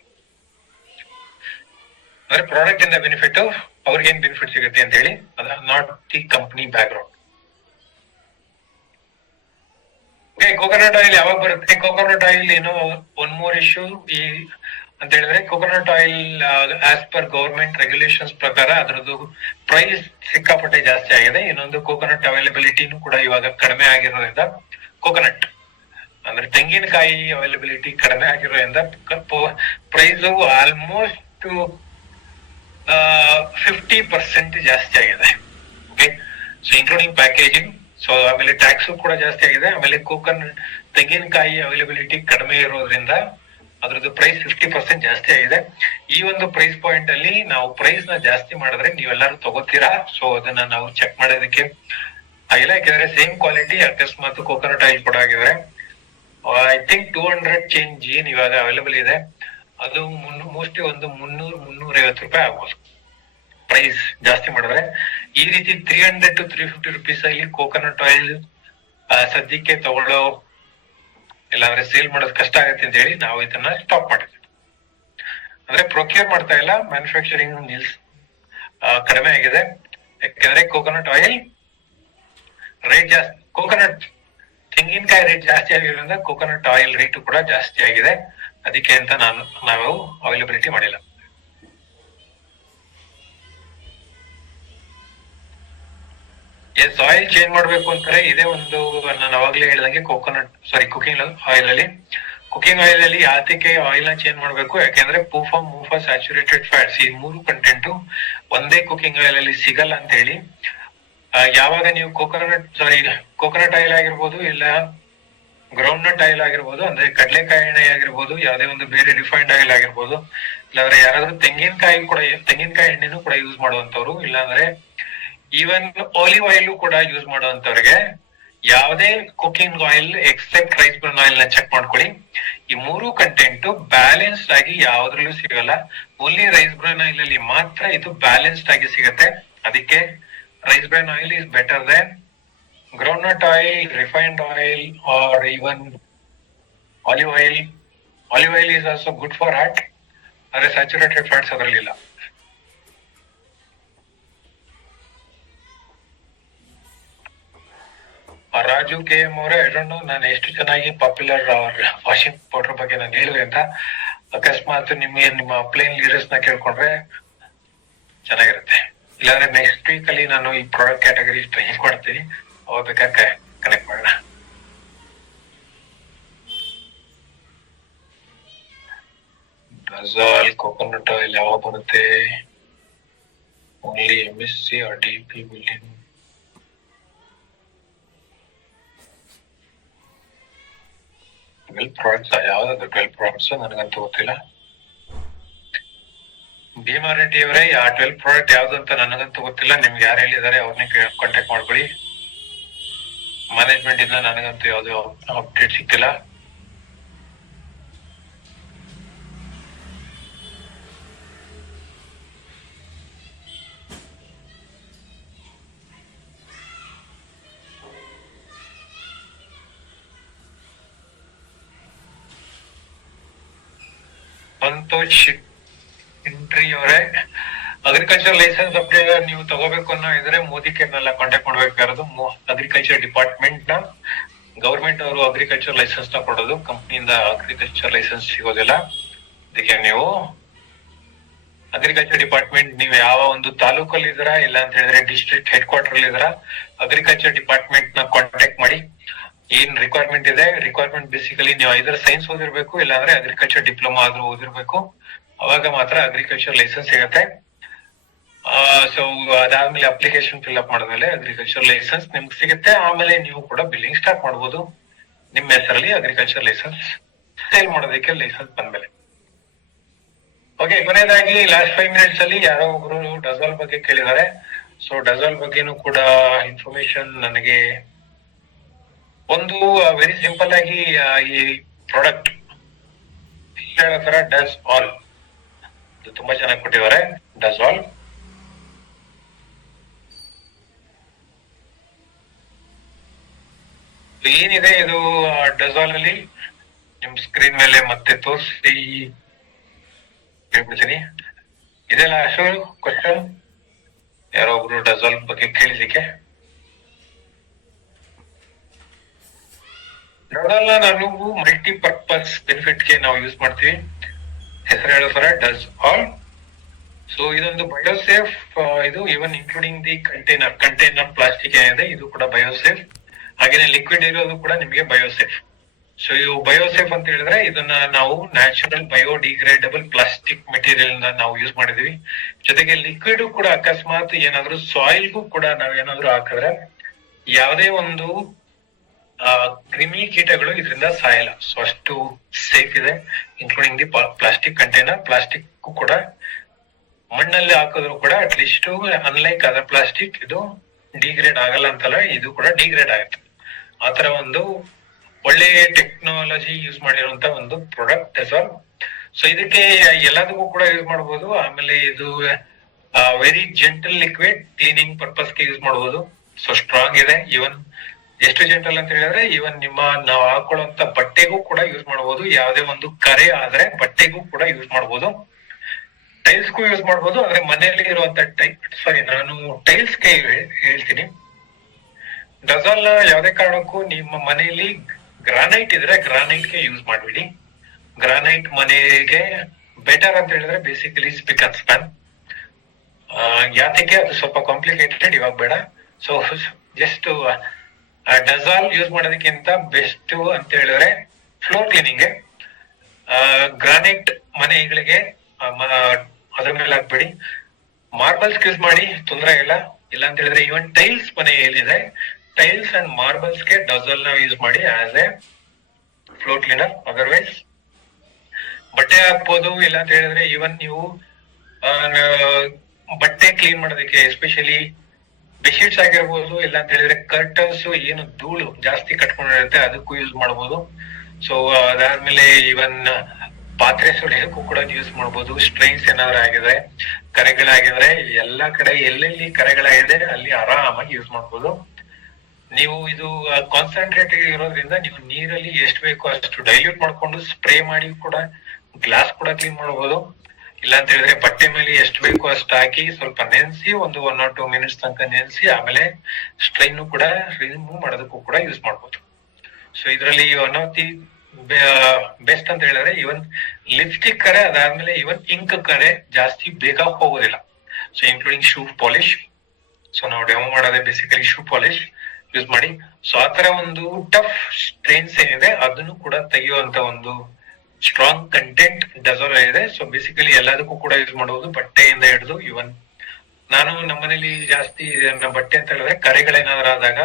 ಅಂದ್ರೆ ಪ್ರಾಡಕ್ಟ್ ಇಂದ ಬೆನಿಫಿಟ್ ಅವ್ರಿಗೆ ಏನ್ ಬೆನಿಫಿಟ್ ಸಿಗುತ್ತೆ ಅಂತ ಹೇಳಿ, ಅದ not the company back ground. Coconut oil ಯಾವಾಗ ಬರುತ್ತೆ? ಕೋಕೋನಟ್ ಆಯಿಲ್ ಏನೋ ಒನ್ ಮೋರ್ ಇಶ್ಯೂ. ಈ ಅಂತ ಹೇಳಿದ್ರೆ coconut oil as per government regulations ಪ್ರಕಾರ ಅದರದ್ದು ಪ್ರೈಸ್ ಸಿಕ್ಕಾಪಟ್ಟೆ ಜಾಸ್ತಿ ಆಗಿದೆ. ಇನ್ನೊಂದು ಕೋಕೋನಟ್ ಅವೈಲಬಿಲಿಟಿನೂ ಕೂಡ ಇವಾಗ ಕಡಿಮೆ ಆಗಿರೋದ್ರಿಂದ, ಕೋಕೋನಟ್ ಅಂದ್ರೆ ತೆಂಗಿನಕಾಯಿ ಅವೈಲಬಿಲಿಟಿ ಕಡಿಮೆ ಆಗಿರೋದ್ರಿಂದ ಪ್ರೈಸ್ ಆಲ್ಮೋಸ್ಟ್ 50% ಜಾಸ್ತಿ ಆಗಿದೆ. Okay, so including packaging. So ಆಮೇಲೆ ಟ್ಯಾಕ್ಸ್ ಕೂಡ ಜಾಸ್ತಿ ಆಗಿದೆ. ಆಮೇಲೆ ತೆಂಗಿನಕಾಯಿ ಅವೈಲಬಿಲಿಟಿ ಕಡಿಮೆ ಇರೋದ್ರಿಂದ ಅದ್ರದ್ದು ಪ್ರೈಸ್ 50% ಜಾಸ್ತಿ ಆಗಿದೆ. ಈ ಒಂದು ಪ್ರೈಸ್ ಪಾಯಿಂಟ್ ಅಲ್ಲಿ ನಾವು ಪ್ರೈಸ್ ನ ಜಾಸ್ತಿ ಮಾಡಿದ್ರೆ ನೀವೆಲ್ಲರೂ ತಗೋತೀರಾ? ಸೊ ಅದನ್ನ ನಾವು ಚೆಕ್ ಮಾಡೋದಕ್ಕೆ ಆಗಿಲ್ಲ. ಯಾಕಂದ್ರೆ ಸೇಮ್ ಕ್ವಾಲಿಟಿ ಅಕಸ್ಮಾತ್ ಕೋಕೋನಟ್ ಆಯಿಲ್ ಕೂಡ ಆಗಿದ್ರೆ ಐ ಥಿಂಕ್ 200 ಚೇಂಜ್ ಏನ್ ಇವಾಗ ಅವೈಲೇಬಲ್ ಇದೆ, ಅದು ಮೋಸ್ಟ್ಲಿ ಒಂದು 300-350 ರೂಪಾಯಿ ಆಗ್ಬೋದು ಪ್ರೈಸ್ ಜಾಸ್ತಿ ಮಾಡಿದ್ರೆ. ಈ ರೀತಿ 300 to 350 ರುಪೀಸ್ ಅಲ್ಲಿ ಕೋಕೋನಟ್ ಆಯಿಲ್ ಸದ್ಯಕ್ಕೆ ತಗೊಳ್ಳೋ ಇಲ್ಲಾಂದ್ರೆ ಸೇಲ್ ಮಾಡೋದು ಕಷ್ಟ ಆಗತ್ತೆ ಅಂತ ಹೇಳಿ ನಾವು ಇದನ್ನ ಸ್ಟಾಪ್ ಮಾಡಿದ್ವಿ. ಅಂದ್ರೆ ಪ್ರೊಕ್ಯೂರ್ ಮಾಡ್ತಾ ಇಲ್ಲ, ಮ್ಯಾನುಫ್ಯಾಕ್ಚರಿಂಗ್ ಕಡಿಮೆ ಆಗಿದೆ. ಯಾಕಂದ್ರೆ ಕೋಕೋನಟ್ ಆಯಿಲ್ ರೇಟ್ ಜಾಸ್ತಿ, ತೆಂಗಿನಕಾಯಿ ರೇಟ್ ಜಾಸ್ತಿ ಆಗಿರೋದ್ರಿಂದ ಕೋಕೋನಟ್ ಆಯಿಲ್ ರೇಟ್ ಕೂಡ ಜಾಸ್ತಿ ಆಗಿದೆ. ಅದಕ್ಕೆ ಅಂತ ನಾವು ಅವೈಲಬಿಲಿಟಿ ಮಾಡಿಲ್ಲ. ಎಸ್, ಆಯಿಲ್ ಚೇಂಜ್ ಮಾಡ್ಬೇಕು ಅಂತಾರೆ. ಇದೇ ಒಂದು ನಾನು ಅವಾಗ್ಲೇ ಹೇಳ್ದಂಗೆ ಕುಕಿಂಗ್ ಆಯಿಲ್ ಅಲ್ಲಿ ಯಾತಕ್ಕೆ ಆಯಿಲ್ ನ ಚೇಂಜ್ ಮಾಡ್ಬೇಕು? ಯಾಕೆಂದ್ರೆ ಪೂಫಾ, ಮೂಫಾ, ಸ್ಯಾಚುರೇಟೆಡ್ ಫ್ಯಾಟ್ಸ್ ಈ 3 ಕಂಟೆಂಟ್ ಒಂದೇ ಕುಕಿಂಗ್ ಆಯಿಲ್ ಅಲ್ಲಿ ಸಿಗಲ್ಲ ಅಂತ ಹೇಳಿ, ಯಾವಾಗ ನೀವು ಕೋಕೋನಟ್ ಆಯಿಲ್ ಆಗಿರ್ಬೋದು, ಇಲ್ಲ ಗ್ರೌಂಡ್ ನಟ್ ಆಯಿಲ್ ಆಗಿರ್ಬೋದು, ಅಂದ್ರೆ ಕಡಲೆಕಾಯಿ ಎಣ್ಣೆ ಆಗಿರ್ಬೋದು, ಯಾವುದೇ ಒಂದು ಬೇರೆ ರಿಫೈನ್ಡ್ ಆಯಿಲ್ ಆಗಿರ್ಬೋದು, ಇಲ್ಲಾಂದ್ರೆ ಯಾರಾದ್ರೂ ತೆಂಗಿನಕಾಯಿ ಎಣ್ಣೆನೂ ಕೂಡ ಯೂಸ್ ಮಾಡುವಂತವ್ರು, ಇಲ್ಲಾಂದ್ರೆ ಈವನ್ ಆಲಿವ್ ಆಯಿಲ್ ಕೂಡ ಯೂಸ್ ಮಾಡುವಂತವ್ರಿಗೆ ಯಾವುದೇ cooking oil except rice bran oil ನ ಚೆಕ್ ಮಾಡ್ಕೊಳ್ಳಿ. ಈ 3 ಕಂಟೆಂಟ್ ಬ್ಯಾಲೆನ್ಸ್ಡ್ ಆಗಿ ಯಾವ್ದ್ರಲ್ಲೂ ಸಿಗಲ್ಲ. ಓನ್ಲಿ ರೈಸ್ ಬ್ರನ್ ಆಯಿಲ್ ಅಲ್ಲಿ ಮಾತ್ರ ಇದು ಬ್ಯಾಲೆನ್ಸ್ಡ್ ಆಗಿ ಸಿಗತ್ತೆ. ಅದಕ್ಕೆ rice bran oil is better than groundnut oil, refined oil, or even olive oil. Olive oil is also good for heart. ಆದರೆ ಸ್ಯಾಚುರೇಟೆಡ್ ಫ್ಯಾಟ್ಸ್ ಅದರಲ್ಲಿ ಇಲ್ಲ. ರಾಜು KM ಅವರೇ, ಐ ಡೋಂಟ್ ನೋ ನಾನು ಎಷ್ಟು ಚೆನ್ನಾಗಿ ಪಾಪ್ಯುಲರ್ ವಾಷಿಂಗ್ ಪೌಡರ್ ಬಗ್ಗೆ ನಾನು ಹೇಳಿದೆ ಅಂತ. ಅಕಸ್ಮಾತ್ ನಿಮ್ಮ ಅಪ್ಲೈನ್ ಲೀಡರ್ಸ್ ನ ಕೇಳ್ಕೊಂಡ್ರೆ ಚೆನ್ನಾಗಿರುತ್ತೆ. ಇಲ್ಲಾಂದ್ರೆ ನೆಕ್ಸ್ಟ್ ವೀಕ್ ಅಲ್ಲಿ ನಾನು ಈ ಪ್ರಾಡಕ್ಟ್ ಕ್ಯಾಟಗರಿ ಟ್ರೈ ಮಾಡ್ತೀನಿ, ಅವಾಗ ಬೇಕಾದ್ರೆ ಕನೆಕ್ಟ್ ಮಾಡೋಣ. ಡಜಾಲ್ ಕೋಕೋನಟ್ ಆಯಿಲ್ ಯಾವಾಗ ಬರುತ್ತೆ? Only MSC or DP building. ಯಾವ್ದಾದ್ರು 12 ಪ್ರಾಡಕ್ಟ್ಸ್ ನನಗಂತೂ ಗೊತ್ತಿಲ್ಲ. ಭೀಮಾರೆಡ್ಡಿ ಅವರೇ, ಆ 12 ಪ್ರಾಡಕ್ಟ್ ಯಾವ್ದು ಅಂತ ನನಗಂತೂ ಗೊತ್ತಿಲ್ಲ. ನಿಮ್ಗೆ ಯಾರು ಹೇಳಿದಾರೆ ಅವ್ರನ್ನೇ ಕಾಂಟ್ಯಾಕ್ಟ್ ಮಾಡ್ಕೊಳ್ಳಿ. ಮ್ಯಾನೇಜ್ಮೆಂಟ್ ಇಂದ ನನಗಂತೂ ಯಾವ್ದು ಅಪ್ಡೇಟ್ ಸಿಕ್ಕಿಲ್ಲ. ಸಂತೋಷ್ ಎಂಟ್ರಿ ಅವರೇ, ಅಗ್ರಿಕಲ್ಚರ್ ಲೈಸೆನ್ಸ್ ಅಪ್ಡೇಟ್ ನೀವು ತಗೋಬೇಕು ಅನ್ನೋ ಇದ್ರೆ ಮೋದಿ ಕೇರ್ನೆಲ್ಲ ಕಾಂಟ್ಯಾಕ್ಟ್ ಮಾಡ್ಬೇಕಾಗಿರೋದು. ಅಗ್ರಿಕಲ್ಚರ್ ಡಿಪಾರ್ಟ್ಮೆಂಟ್ ನ, ಗವರ್ಮೆಂಟ್ ಅವರು ಅಗ್ರಿಕಲ್ಚರ್ ಲೈಸೆನ್ಸ್ ನ ಕೊಡೋದು, ಕಂಪ್ನಿಯಿಂದ ಅಗ್ರಿಕಲ್ಚರ್ ಲೈಸೆನ್ಸ್ ಸಿಗೋದಿಲ್ಲ. ಅದಕ್ಕೆ ನೀವು ಅಗ್ರಿಕಲ್ಚರ್ ಡಿಪಾರ್ಟ್ಮೆಂಟ್, ನೀವು ಯಾವ ಒಂದು ತಾಲೂಕಲ್ಲಿ ಇದ್ದೀರಾ, ಇಲ್ಲ ಅಂತ ಹೇಳಿದ್ರೆ ಡಿಸ್ಟ್ರಿಕ್ಟ್ ಹೆಡ್ ಕ್ವಾರ್ಟರ್ ಅಲ್ಲಿ ಇದ್ದೀರಾ, ಅಗ್ರಿಕಲ್ಚರ್ ಡಿಪಾರ್ಟ್ಮೆಂಟ್ ನ ಕಾಂಟ್ಯಾಕ್ಟ್ ಮಾಡಿ. ಏನ್ ರಿಕ್ವೈರ್ಮೆಂಟ್ ಇದೆ, ರಿಕ್ವೈರ್ಮೆಂಟ್ ಬೇಸಿಕಲಿ ನೀವು ಐದರ್ ಸೈನ್ಸ್ ಓದಿರ್ಬೇಕು, ಇಲ್ಲಾಂದ್ರೆ ಅಗ್ರಿಕಲ್ಚರ್ ಡಿಪ್ಲೊಮಾ ಆದ್ರೂ ಓದಿರ್ಬೇಕು. ಅವಾಗ ಮಾತ್ರ ಅಗ್ರಿಕಲ್ಚರ್ ಲೈಸೆನ್ಸ್ ಸಿಗತ್ತೆ. ಸೊ ಅದಾದ್ಮೇಲೆ ಅಪ್ಲಿಕೇಶನ್ ಫಿಲ್ ಅಪ್ ಮಾಡಿದ್ಮೇಲೆ ಅಗ್ರಿಕಲ್ಚರ್ ಲೈಸೆನ್ಸ್ ನಿಮ್ಗೆ ಸಿಗುತ್ತೆ. ಆಮೇಲೆ ನೀವು ಕೂಡ ಬಿಲ್ಲಿಂಗ್ ಸ್ಟಾರ್ಟ್ ಮಾಡ್ಬೋದು ನಿಮ್ಮ ಹೆಸರಲ್ಲಿ ಅಗ್ರಿಕಲ್ಚರ್ ಲೈಸೆನ್ಸ್ ಸೇಲ್ ಮಾಡೋದಕ್ಕೆ ಲೈಸೆನ್ಸ್ ಬಂದ್ಮೇಲೆ. ಓಕೆ, ಕೊನೆಯದಾಗಿ ಲಾಸ್ಟ್ 5 minutes ಅಲ್ಲಿ ಯಾರೋ ಒಬ್ರು ಡಜಾಲ್ ಬಗ್ಗೆ ಕೇಳಿದ್ದಾರೆ. ಸೊ ಡಜಾಲ್ ಬಗ್ಗೆನೂ ಕೂಡ ಇನ್ಫಾರ್ಮೇಶನ್ ನನಗೆ ಒಂದು ವೆರಿ ಸಿಂಪಲ್ ಆಗಿ ಈ ಪ್ರಾಡಕ್ಟ್ ಹೇಳೋ ತರ ಡಸ್ ಆಲ್ ತುಂಬಾ ಚೆನ್ನಾಗಿ ಕೊಟ್ಟಿದ್ದಾರೆ. ಡಸ್ ಆಲ್ ಏನಿದೆ ಇದು ಡಜಾಲ್ ಅಲ್ಲಿ ನಿಮ್ ಸ್ಕ್ರೀನ್ ಮೇಲೆ ಮತ್ತೆ ತೋರಿಸಿ ಹೇಳ್ಬಿಡ್ತೀನಿ. ಇದೆಲ್ಲ ಅಶೋರ್ ಕ್ವಶನ್ ಯಾರೋ ಒಬ್ರು ಡಜಾಲ್ ಬಗ್ಗೆ ಕೇಳಿದಕ್ಕೆ. ಡಜಾಲ್ ನಾವು ಮಲ್ಟಿಪರ್ಪಸ್ ಬೆನಿಫಿಟ್ ಗೆ ನಾವು ಯೂಸ್ ಮಾಡ್ತೀವಿ. ಹೆಸರು ಹೇಳೋತರ ಡಸ್ ಆಲ್. ಸೊ ಇದೊಂದು ಬಯೋಸೇಫ್, ಇದು ಇವನ್ ಇನ್ಕ್ಲೂಡಿಂಗ್ ದಿ ಕಂಟೈನರ್ ಪ್ಲಾಸ್ಟಿಕ್ ಏನಿದೆ ಇದು ಕೂಡ ಬಯೋಸೇಫ್. ಹಾಗೇನೆ ಲಿಕ್ವಿಡ್ ಇರೋದು ಕೂಡ ನಿಮಗೆ ಬಯೋಸೇಫ್. ಸೊ ಇವು ಬಯೋಸೇಫ್ ಅಂತ ಹೇಳಿದ್ರೆ ಇದನ್ನ ನಾವು ನ್ಯಾಚುರಲ್ ಬಯೋಡಿಗ್ರೇಡಬಲ್ ಪ್ಲಾಸ್ಟಿಕ್ ಮೆಟೀರಿಯಲ್ ನಾವು ಯೂಸ್ ಮಾಡಿದೀವಿ. ಜೊತೆಗೆ ಲಿಕ್ವಿಡ್ ಕೂಡ ಅಕಸ್ಮಾತ್ ಏನಾದ್ರು ಸಾಯಿಲ್ಗೂ ಕೂಡ ನಾವ್ ಏನಾದ್ರು ಹಾಕಿದ್ರೆ ಯಾವುದೇ ಒಂದು ಕ್ರಿಮಿ ಕೀಟಗಳು ಇದರಿಂದ ಸಾಯಲ್ಲ. ಸೊ ಅಷ್ಟು ಸೇಫ್ ಇದೆ, including the plastic container. Plastic ಕೂಡ ಮಣ್ಣಲ್ಲಿ ಹಾಕಿದ್ರು ಕೂಡ ಅಟ್ಲೀಸ್ಟ್ ಅನ್ಲೈಕ್ ಅದರ್ ಪ್ಲಾಸ್ಟಿಕ್ ಇದು ಡಿಗ್ರೇಡ್ ಆಗಲ್ಲ ಅಂತಲ್ಲ, ಇದು ಕೂಡ ಡಿಗ್ರೇಡ್ ಆಗುತ್ತೆ. ಆತರ ಒಂದು ಒಳ್ಳೆ ಟೆಕ್ನಾಲಜಿ ಯೂಸ್ ಮಾಡಿರುವಂತ ಒಂದು ಪ್ರಾಡಕ್ಟ್ ಡೆಸಾಲ್. ಸೊ ಇದಕ್ಕೆ ಎಲ್ಲದಕ್ಕೂ ಕೂಡ ಯೂಸ್ ಮಾಡಬಹುದು. ಆಮೇಲೆ ಇದು ವೆರಿ ಜೆಂಟಲ್ ಲಿಕ್ವಿಡ್, ಕ್ಲೀನಿಂಗ್ ಪರ್ಪಸ್ಗೆ ಯೂಸ್ ಮಾಡಬಹುದು. ಸೊ ಸ್ಟ್ರಾಂಗ್ ಇದೆ. ಇವನ್ ಎಷ್ಟು ಜೆಂಟಲ್ ಅಂತ ಹೇಳಿದ್ರೆ ಇವನ್ ನಾವು ಹಾಕೊಳ್ಳುವಂತ ಬಟ್ಟೆಗೂ ಕೂಡ ಯೂಸ್ ಮಾಡಬಹುದು. ಯಾವುದೇ ಒಂದು ಕರೆ ಆದ್ರೆ ಬಟ್ಟೆಗೂ ಕೂಡ ಯೂಸ್ ಮಾಡಬಹುದು, ಟೈಲ್ಸ್ಗೂ ಯೂಸ್ ಮಾಡಬಹುದು. ಆದ್ರೆ ಮನೆಯಲ್ಲಿ ಇರುವಂತ ನಾನು ಟೈಲ್ಸ್ಗೆ ಹೇಳ್ತೀನಿ. ಡಜಾಲ್ ಯಾವುದೇ ಕಾರಣಕ್ಕೂ ನಿಮ್ಮ ಮನೆಯಲ್ಲಿ ಗ್ರಾನೈಟ್ ಇದ್ರೆ ಗ್ರಾನೈಟ್ಗೆ ಯೂಸ್ ಮಾಡ್ಬಿಡಿ. ಗ್ರಾನೈಟ್ ಮನೆಗೆ ಬೆಟರ್ ಅಂತ ಹೇಳಿದ್ರೆ ಬೇಸಿಕಲಿ ಸ್ಪಿಕ್ ಅಂಡ್ ಸ್ಪ್ಯಾನ್. ಯಾತಕ್ಕೆ ಅದು ಸ್ವಲ್ಪ ಕಾಂಪ್ಲಿಕೇಟೆಡ್, ಇವಾಗ ಬೇಡ. ಸೊ ಜಸ್ಟ್ ಡಜಾಲ್ ಯೂಸ್ ಮಾಡೋದಕ್ಕಿಂತ ಬೆಸ್ಟ್ ಅಂತ ಹೇಳಿದ್ರೆ ಫ್ಲೋರ್ ಕ್ಲೀನಿಂಗ್ ಗ್ರಾನೈಟ್ ಮನೆಗಳಿಗೆ ಅದ್ರ ಮೇಲೆ ಹಾಕ್ಬೇಡಿ. ಮಾರ್ಬಲ್ಸ್ ಯೂಸ್ ಮಾಡಿ, ತೊಂದರೆ ಇಲ್ಲ ಅಂತ ಹೇಳಿದ್ರೆ ಇವನ್ ಟೈಲ್ಸ್ ಮನೆ ಏನಿದೆ ಟೈಲ್ಸ್ ಅಂಡ್ ಮಾರ್ಬಲ್ಸ್ ಗೆ ಡಜಲ್ ನ ಯೂಸ್ ಮಾಡಿ as a floor cleaner. Otherwise ಬಟ್ಟೆ ಹಾಕ್ಬೋದು. ಇಲ್ಲ ಅಂತ ಹೇಳಿದ್ರೆ ಇವನ್ ನೀವು ಬಟ್ಟೆ ಕ್ಲೀನ್ ಮಾಡೋದಕ್ಕೆ ಎಸ್ಪೆಷಲಿ ಬೆಡ್ಶೀಟ್ಸ್ ಆಗಿರ್ಬೋದು, ಇಲ್ಲ ಅಂತ ಹೇಳಿದ್ರೆ ಕರ್ಟನ್ಸ್ ಏನು ಧೂಳು ಜಾಸ್ತಿ ಕಟ್ಕೊಂಡಿರುತ್ತೆ ಅದಕ್ಕೂ ಯೂಸ್ ಮಾಡಬಹುದು. ಸೊ ಅದಾದ್ಮೇಲೆ ಇವನ್ ಪಾತ್ರೆ ಸುಲಿಯೋಕ್ಕೂ ಕೂಡ ಯೂಸ್ ಮಾಡಬಹುದು. ಸ್ಟ್ರೈನ್ಸ್ ಏನಾದ್ರು ಆಗಿದ್ರೆ, ಕರೆಗಳಾಗಿದ್ರೆ, ಎಲ್ಲಾ ಕಡೆ ಎಲ್ಲೆಲ್ಲಿ ಕರೆಗಳಾಗಿದೆ ಅಲ್ಲಿ ಆರಾಮಾಗಿ ಯೂಸ್ ಮಾಡಬಹುದು. ನೀವು ಇದು ಕಾನ್ಸಂಟ್ರೇಟ್ ಇರೋದ್ರಿಂದ ನೀವು ನೀರಲ್ಲಿ ಎಷ್ಟು ಬೇಕೋ ಅಷ್ಟು ಡೈಲ್ಯೂಟ್ ಮಾಡ್ಕೊಂಡು ಸ್ಪ್ರೇ ಮಾಡಿ ಕೂಡ ಗ್ಲಾಸ್ ಕೂಡ ಕ್ಲೀನ್ ಮಾಡಬಹುದು. ಇಲ್ಲ ಅಂತ ಹೇಳಿದ್ರೆ ಬಟ್ಟೆ ಮೇಲೆ ಎಷ್ಟು ಬೇಕೋ ಅಷ್ಟು ಹಾಕಿ ಸ್ವಲ್ಪ ನೆನೆಸಿ ಒಂದು 1 or 2 minutes ತನಕ ನೆನೆಸಿ ಆಮೇಲೆ ಸ್ಟ್ರೈನ್ ಕೂಡ ರಿಮೂವ್ ಮಾಡೋದಕ್ಕೂ ಕೂಡ ಯೂಸ್ ಮಾಡಬಹುದು. ಸೊ ಇದರಲ್ಲಿ ಒನ್ ಆಫ್ ದಿ ಬೆಸ್ಟ್ ಅಂತ ಹೇಳಿದ್ರೆ ಇವನ್ ಲಿಪ್ಸ್ಟಿಕ್ ಕರೆ, ಅದಾದ್ಮೇಲೆ ಇವನ್ ಇಂಕ್ ಕರೆ ಜಾಸ್ತಿ ಬೇಗ ಹೋಗೋದಿಲ್ಲ. So including shoe polish. So ನಾವು ಡೆಮೋ ಮಾಡೋದೇ ಬೇಸಿಕಲಿ ಶೂ ಪಾಲಿಶ್ ಯೂಸ್ ಮಾಡಿ. ಸೊ ಆತರ ಒಂದು ಟಫ್ ಸ್ಟ್ರೈನ್ಸ್ ಏನಿದೆ ಅದನ್ನು ಕೂಡ ತೆಗೆಯುವಂತ ಒಂದು ಸ್ಟ್ರಾಂಗ್ ಕಂಟೆಂಟ್ ಡಜಾಲ್ ಇದೆ. ಸೊ ಬೇಸಿಕಲಿ ಎಲ್ಲದಕ್ಕೂ ಕೂಡ ಯೂಸ್ ಮಾಡಬಹುದು, ಬಟ್ಟೆಯಿಂದ ಹಿಡಿದು ಇವನ್ ನಾನು ನಮ್ಮನೇಲಿ ಜಾಸ್ತಿ ಬಟ್ಟೆ ಅಂತ ಹೇಳಿದ್ರೆ ಕರೆಗಳೇನಾದ್ರೂ ಆದಾಗ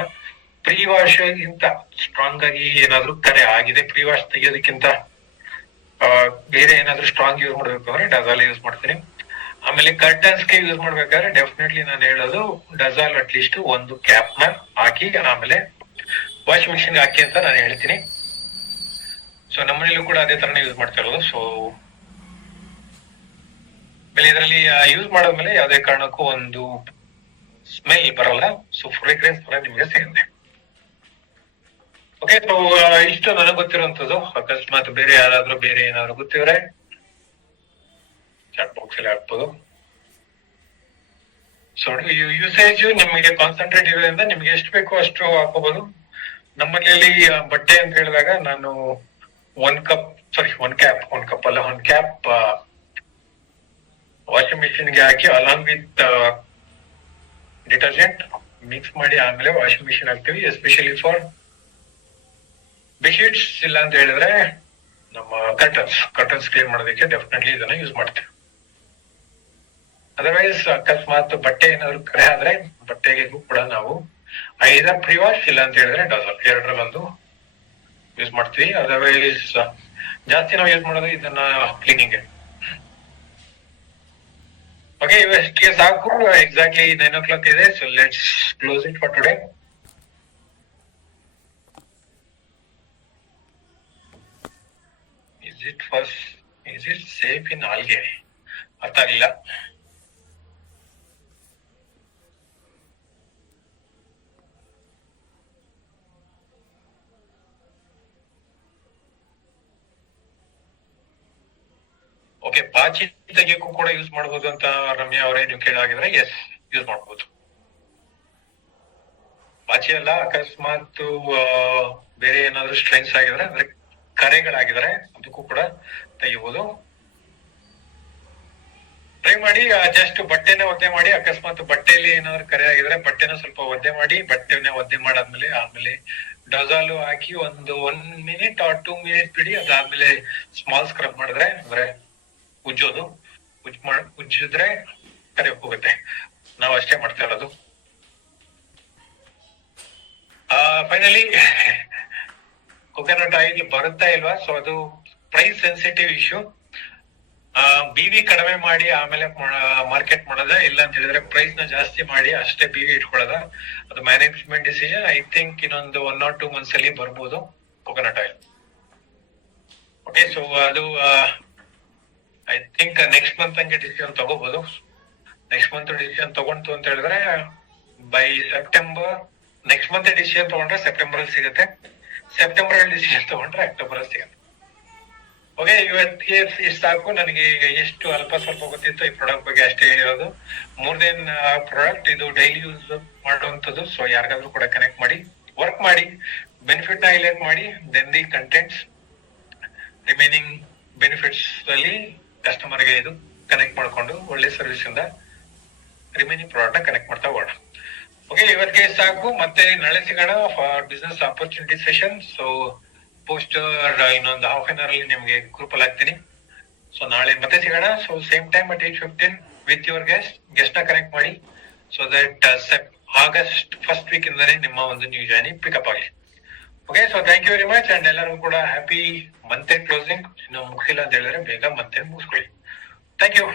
ಪ್ರೀ ವಾಶ್ ಗಿಂತ ಸ್ಟ್ರಾಂಗ್ ಆಗಿ ಏನಾದ್ರು ಕರೆ ಆಗಿದೆ ಪ್ರೀ ವಾಶ್ ತೆಗಿಯೋದಕ್ಕಿಂತ ಬೇರೆ ಏನಾದ್ರು ಸ್ಟ್ರಾಂಗ್ ಯೂಸ್ ಮಾಡ್ಬೇಕು ಅಂದ್ರೆ ಡಜಾಲ್ ಯೂಸ್ ಮಾಡ್ತೀನಿ. ಆಮೇಲೆ ಕರ್ಟನ್ಸ್ ಗೆ ಯೂಸ್ ಮಾಡ್ಬೇಕಾದ್ರೆ ಡೆಫಿನೆಟ್ಲಿ ನಾನು ಹೇಳೋದು ಡಜಾಲ್ ಅಟ್ಲೀಸ್ಟ್ ಒಂದು ಕ್ಯಾಪ್ ನ ಹಾಕಿ ಆಮೇಲೆ ವಾಷಿಂಗ್ ಮಿಷಿನ್ ಹಾಕಿ ಅಂತ ನಾನು ಹೇಳ್ತೀನಿ. ಸೊ ನಮ್ಮನೇಲೂ ಕೂಡ ಅದೇ ತರನೇ ಯೂಸ್ ಮಾಡ್ತಾ ಇರೋದು. ಸೊ ಆಮೇಲೆ ಇದರಲ್ಲಿ ಯೂಸ್ ಮಾಡಾದ್ಮೇಲೆ ಯಾವುದೇ ಕಾರಣಕ್ಕೂ ಒಂದು ಸ್ಮೆಲ್ ಬರಲ್ಲ. ಸೊ ಫ್ರೇಗ್ರೆನ್ಸ್ ಕೂಡ ನಿಮಗೆ ಸಿಗುತ್ತೆ. ಓಕೆ, ಸೊ ಇಷ್ಟು ನನಗೆ ಗೊತ್ತಿರುವಂತದ್ದು. ಅಕಸ್ಮಾತ್ ಬೇರೆ ಯಾರಾದ್ರೂ ಬೇರೆ ಏನಾದ್ರು ಗೊತ್ತಿದ್ರೆ ಚಾಟ್ ಬಾಕ್ಸ್ ಅಲ್ಲಿ ಹಾಕ್ಬೋದು. ಸೊ ಯೂಸೇಜ್ ನಿಮಗೆ ಕಾನ್ಸಂಟ್ರೇಟ್ ಇರೋದ್ರಿಂದ ನಿಮ್ಗೆ ಎಷ್ಟು ಬೇಕೋ ಅಷ್ಟು ಹಾಕೋಬಹುದು. ನಮ್ಮಲ್ಲಿ ಬಟ್ಟೆ ಅಂತ ಹೇಳಿದಾಗ ನಾನು 1 ಕ್ಯಾಪ್ ವಾಷಿಂಗ್ ಮಿಷಿನ್ ಗೆ ಹಾಕಿ ಅಲಾಂಗ್ ವಿತ್ ಡಿಟರ್ಜೆಂಟ್ ಮಿಕ್ಸ್ ಮಾಡಿ ಆಮೇಲೆ ವಾಷಿಂಗ್ ಮಿಷಿನ್ ಹಾಕ್ತಿವಿ. ಎಸ್ಪೆಷಲಿ ಫಾರ್ ಬೆಡ್ಶೀಟ್ಸ್, ಇಲ್ಲ ಅಂತ ಹೇಳಿದ್ರೆ ನಮ್ಮ ಕರ್ಟನ್ಸ್ ಕ್ಲೀನ್ ಮಾಡೋದಕ್ಕೆ ಡೆಫಿನೆಟ್ಲಿ ಇದನ್ನ ಯೂಸ್ ಮಾಡ್ತೀವಿ. ಅದರ್ವೈಸ್ ಅಕಸ್ಮಾತ್ ಬಟ್ಟೆ ಏನಾದ್ರು ಕರೆ ಆದ್ರೆ ಬಟ್ಟೆಗೂ ಕೂಡ ನಾವು ಐದರ್ ಪ್ರೀ ವಾಶ್ ಇಲ್ಲ ಅಂತ ಹೇಳಿದ್ರೆ ಡಜಾಲ್ ಎರಡರಲ್ಲೊಂದು ಯೂಸ್ ಮಾಡ್ತೀವಿ. ಅದರ್ವೈಸ್ ಜಾಸ್ತಿ ನಾವು ಯೂಸ್ ಮಾಡೋದು ಇದನ್ನ ಕ್ಲೀನಿಂಗ್. ಓಕೆ, ಇವಷ್ಟಿಗೆ ಸಾಕು. ಎಕ್ಸಾಕ್ಟ್ಲಿ 9 o'clock ಇದೆ. So let's close it for today. Is it safe in algae? ಅರ್ಥ ಆಗಿಲ್ಲ. ಓಕೆ, ಪಾಚಿ ತೆಗಿಯಕ್ಕೂ ಕೂಡ ಯೂಸ್ ಮಾಡಬಹುದು ಅಂತ ರಮ್ಯಾ ಅವರೇ ನೀವು ಕೇಳಾಗಿದ್ರೆ ಎಸ್ ಯೂಸ್ ಮಾಡಬಹುದು. ಪಾಚಿ ಅಲ್ಲ, ಅಕಸ್ಮಾತ್ ಬೇರೆ ಏನಾದ್ರು ಸ್ಟ್ರೈನ್ಸ್ ಆಗಿದ್ರೆ ಅಂದ್ರೆ ಕರೆಗಳಾಗಿದ್ರೆ ಅದಕ್ಕೂ ಕೂಡ ತೆಗಿಬಹುದು. ಟ್ರೈ ಮಾಡಿ. ಜಸ್ಟ್ ಬಟ್ಟೆನ ಒದ್ದೆ ಮಾಡಿ, ಅಕಸ್ಮಾತ್ ಬಟ್ಟೆಯಲ್ಲಿ ಏನಾದ್ರು ಕರೆ ಆಗಿದ್ರೆ ಬಟ್ಟೆನ ಸ್ವಲ್ಪ ಒದ್ದೆ ಮಾಡಿ, ಬಟ್ಟೆನ ಒದ್ದೆ ಮಾಡಾದ್ಮೇಲೆ ಆಮೇಲೆ ಡಜಾಲು ಹಾಕಿ ಒಂದು 1 minute or 2 minutes ಬಿಡಿ. ಅದಾದ್ಮೇಲೆ ಸ್ಮಾಲ್ ಸ್ಕ್ರಬ್ ಮಾಡಿದ್ರೆ ಅಂದ್ರೆ ಉಜ್ಜೋದು, ಉಜ್ಜಿದ್ರೆ ಕರೆ ಹೋಗುತ್ತೆ. ನಾವು ಅಷ್ಟೇ ಮಾಡ್ತಾ ಇರೋದು. ಫೈನಲಿ ಕೊಕೊನಟ್ ಆಯಿಲ್ ಬರುತ್ತಾ ಇಲ್ವಾ? ಸೊ ಅದು ಪ್ರೈಸ್ ಸೆನ್ಸಿಟಿವ್ ಇಶ್ಯೂ. ಬಿವಿ ಕಡಿಮೆ ಮಾಡಿ ಆಮೇಲೆ ಮಾರ್ಕೆಟ್ ಮಾಡೋದ, ಇಲ್ಲ ಅಂತ ಹೇಳಿದ್ರೆ ಪ್ರೈಸ್ ನ ಜಾಸ್ತಿ ಮಾಡಿ ಅಷ್ಟೇ ಬಿವಿ ಇಟ್ಕೊಳ್ಳೋದ, ಅದು ಮ್ಯಾನೇಜ್ಮೆಂಟ್ ಡಿಸಿಷನ್. ಐ ಥಿಂಕ್ ಇನ್ನೊಂದು 1 or 2 months ಅಲ್ಲಿ ಬರ್ಬೋದು ಕೊಕೊನಟ್ ಆಯಿಲ್. ಓಕೆ, ಸೊ ಅದು ಐ ಥಿಂಕ್ ನೆಕ್ಸ್ಟ್ ಮಂತ್ ಹಂಗೆ ಡಿಸಿಷನ್ ತಗೋಬಹುದು. ನೆಕ್ಸ್ಟ್ ಮಂತ್ ಡಿಸಿಷನ್ ತಗೊಂತು ಅಂತ ಹೇಳಿದ್ರೆ by September, next month decision ತಗೊಂಡ್ರೆ ಸೆಪ್ಟೆಂಬರ್ ಅಲ್ಲಿ ಸಿಗುತ್ತೆ, ಸೆಪ್ಟೆಂಬರ್ ಅಲ್ಲಿ ಡಿಸಿಷನ್ ತಗೊಂಡ್ರೆ ಅಕ್ಟೋಬರ್ ಅಲ್ಲಿ ಸಿಗುತ್ತೆ. ಓಕೆ, ಇವತ್ತಿಗೆ ಇಷ್ಟು ಸಾಕು. ನನಗೆ ಈಗ ಎಷ್ಟು ಅಲ್ಪ ಸ್ವಲ್ಪ ಗೊತ್ತಿತ್ತು ಈ ಪ್ರಾಡಕ್ಟ್ ಬಗ್ಗೆ ಅಷ್ಟೇ ಇರೋದು. ಮೋರ್ ದೆನ್ ಪ್ರಾಡಕ್ಟ್ ಇದು ಡೈಲಿ ಯೂಸ್ ಮಾಡುವಂಥದ್ದು. ಸೊ ಯಾರಿಗಾದ್ರೂ ಕೂಡ ಕನೆಕ್ಟ್ ಮಾಡಿ, ವರ್ಕ್ ಮಾಡಿ, ಬೆನಿಫಿಟ್ ನ ಹೈಲೈಟ್ ಮಾಡಿ, then the contents remaining benefits ಅಲ್ಲಿ ಕಸ್ಟಮರ್ ಗೆ ಇದು ಕನೆಕ್ಟ್ ಮಾಡ್ಕೊಂಡು ಒಳ್ಳೆ ಸರ್ವಿಸ್ ಇಂದ ರಿಮೈನಿಂಗ್ ಪ್ರಾಡಕ್ಟ್ ನ ಕನೆಕ್ಟ್ ಮಾಡ್ತಾ ಹೋಗೋಣ. ಓಕೆ, ಇವತ್ತಿಗೆ ಸಾಕು. ಮತ್ತೆ ನಾಳೆ ಸಿಗೋಣ for business opportunity session. So poster ಇನ್ನೊಂದು half an hour ಅಲ್ಲಿ ನಿಮ್ಗೆ ಗ್ರೂಪ್ ಅಲ್ಲಿ ಹಾಕ್ತೀನಿ. ಸೊ ನಾಳೆ ಮತ್ತೆ ಸಿಗೋಣ. So same time at 8:15 with your guest ನ ಕನೆಕ್ಟ್ ಮಾಡಿ. So that August first week ಇಂದಾನೆ ನಿಮ್ಮ ಒಂದು ನ್ಯೂ ಜಾಯ್ನಿಂಗ್ ಪಿಕಪ್ ಆಗಲಿ. Okay, so thank you very much. And ಎಲ್ಲರಿಗೂ ಕೂಡ ಹ್ಯಾಪಿ ಮಂತ್ ಎಂಡ್ ಕ್ಲೋಸಿಂಗ್. ಇನ್ನು ಮುಗಿಸಿಲ್ಲ ಅಂತ ಹೇಳಿದ್ರೆ ಬೇಗ ಮಂತ್ ಎಂಡ್ ಮುಗಿಸ್ಕೊಳ್ಳಿ. Thank you.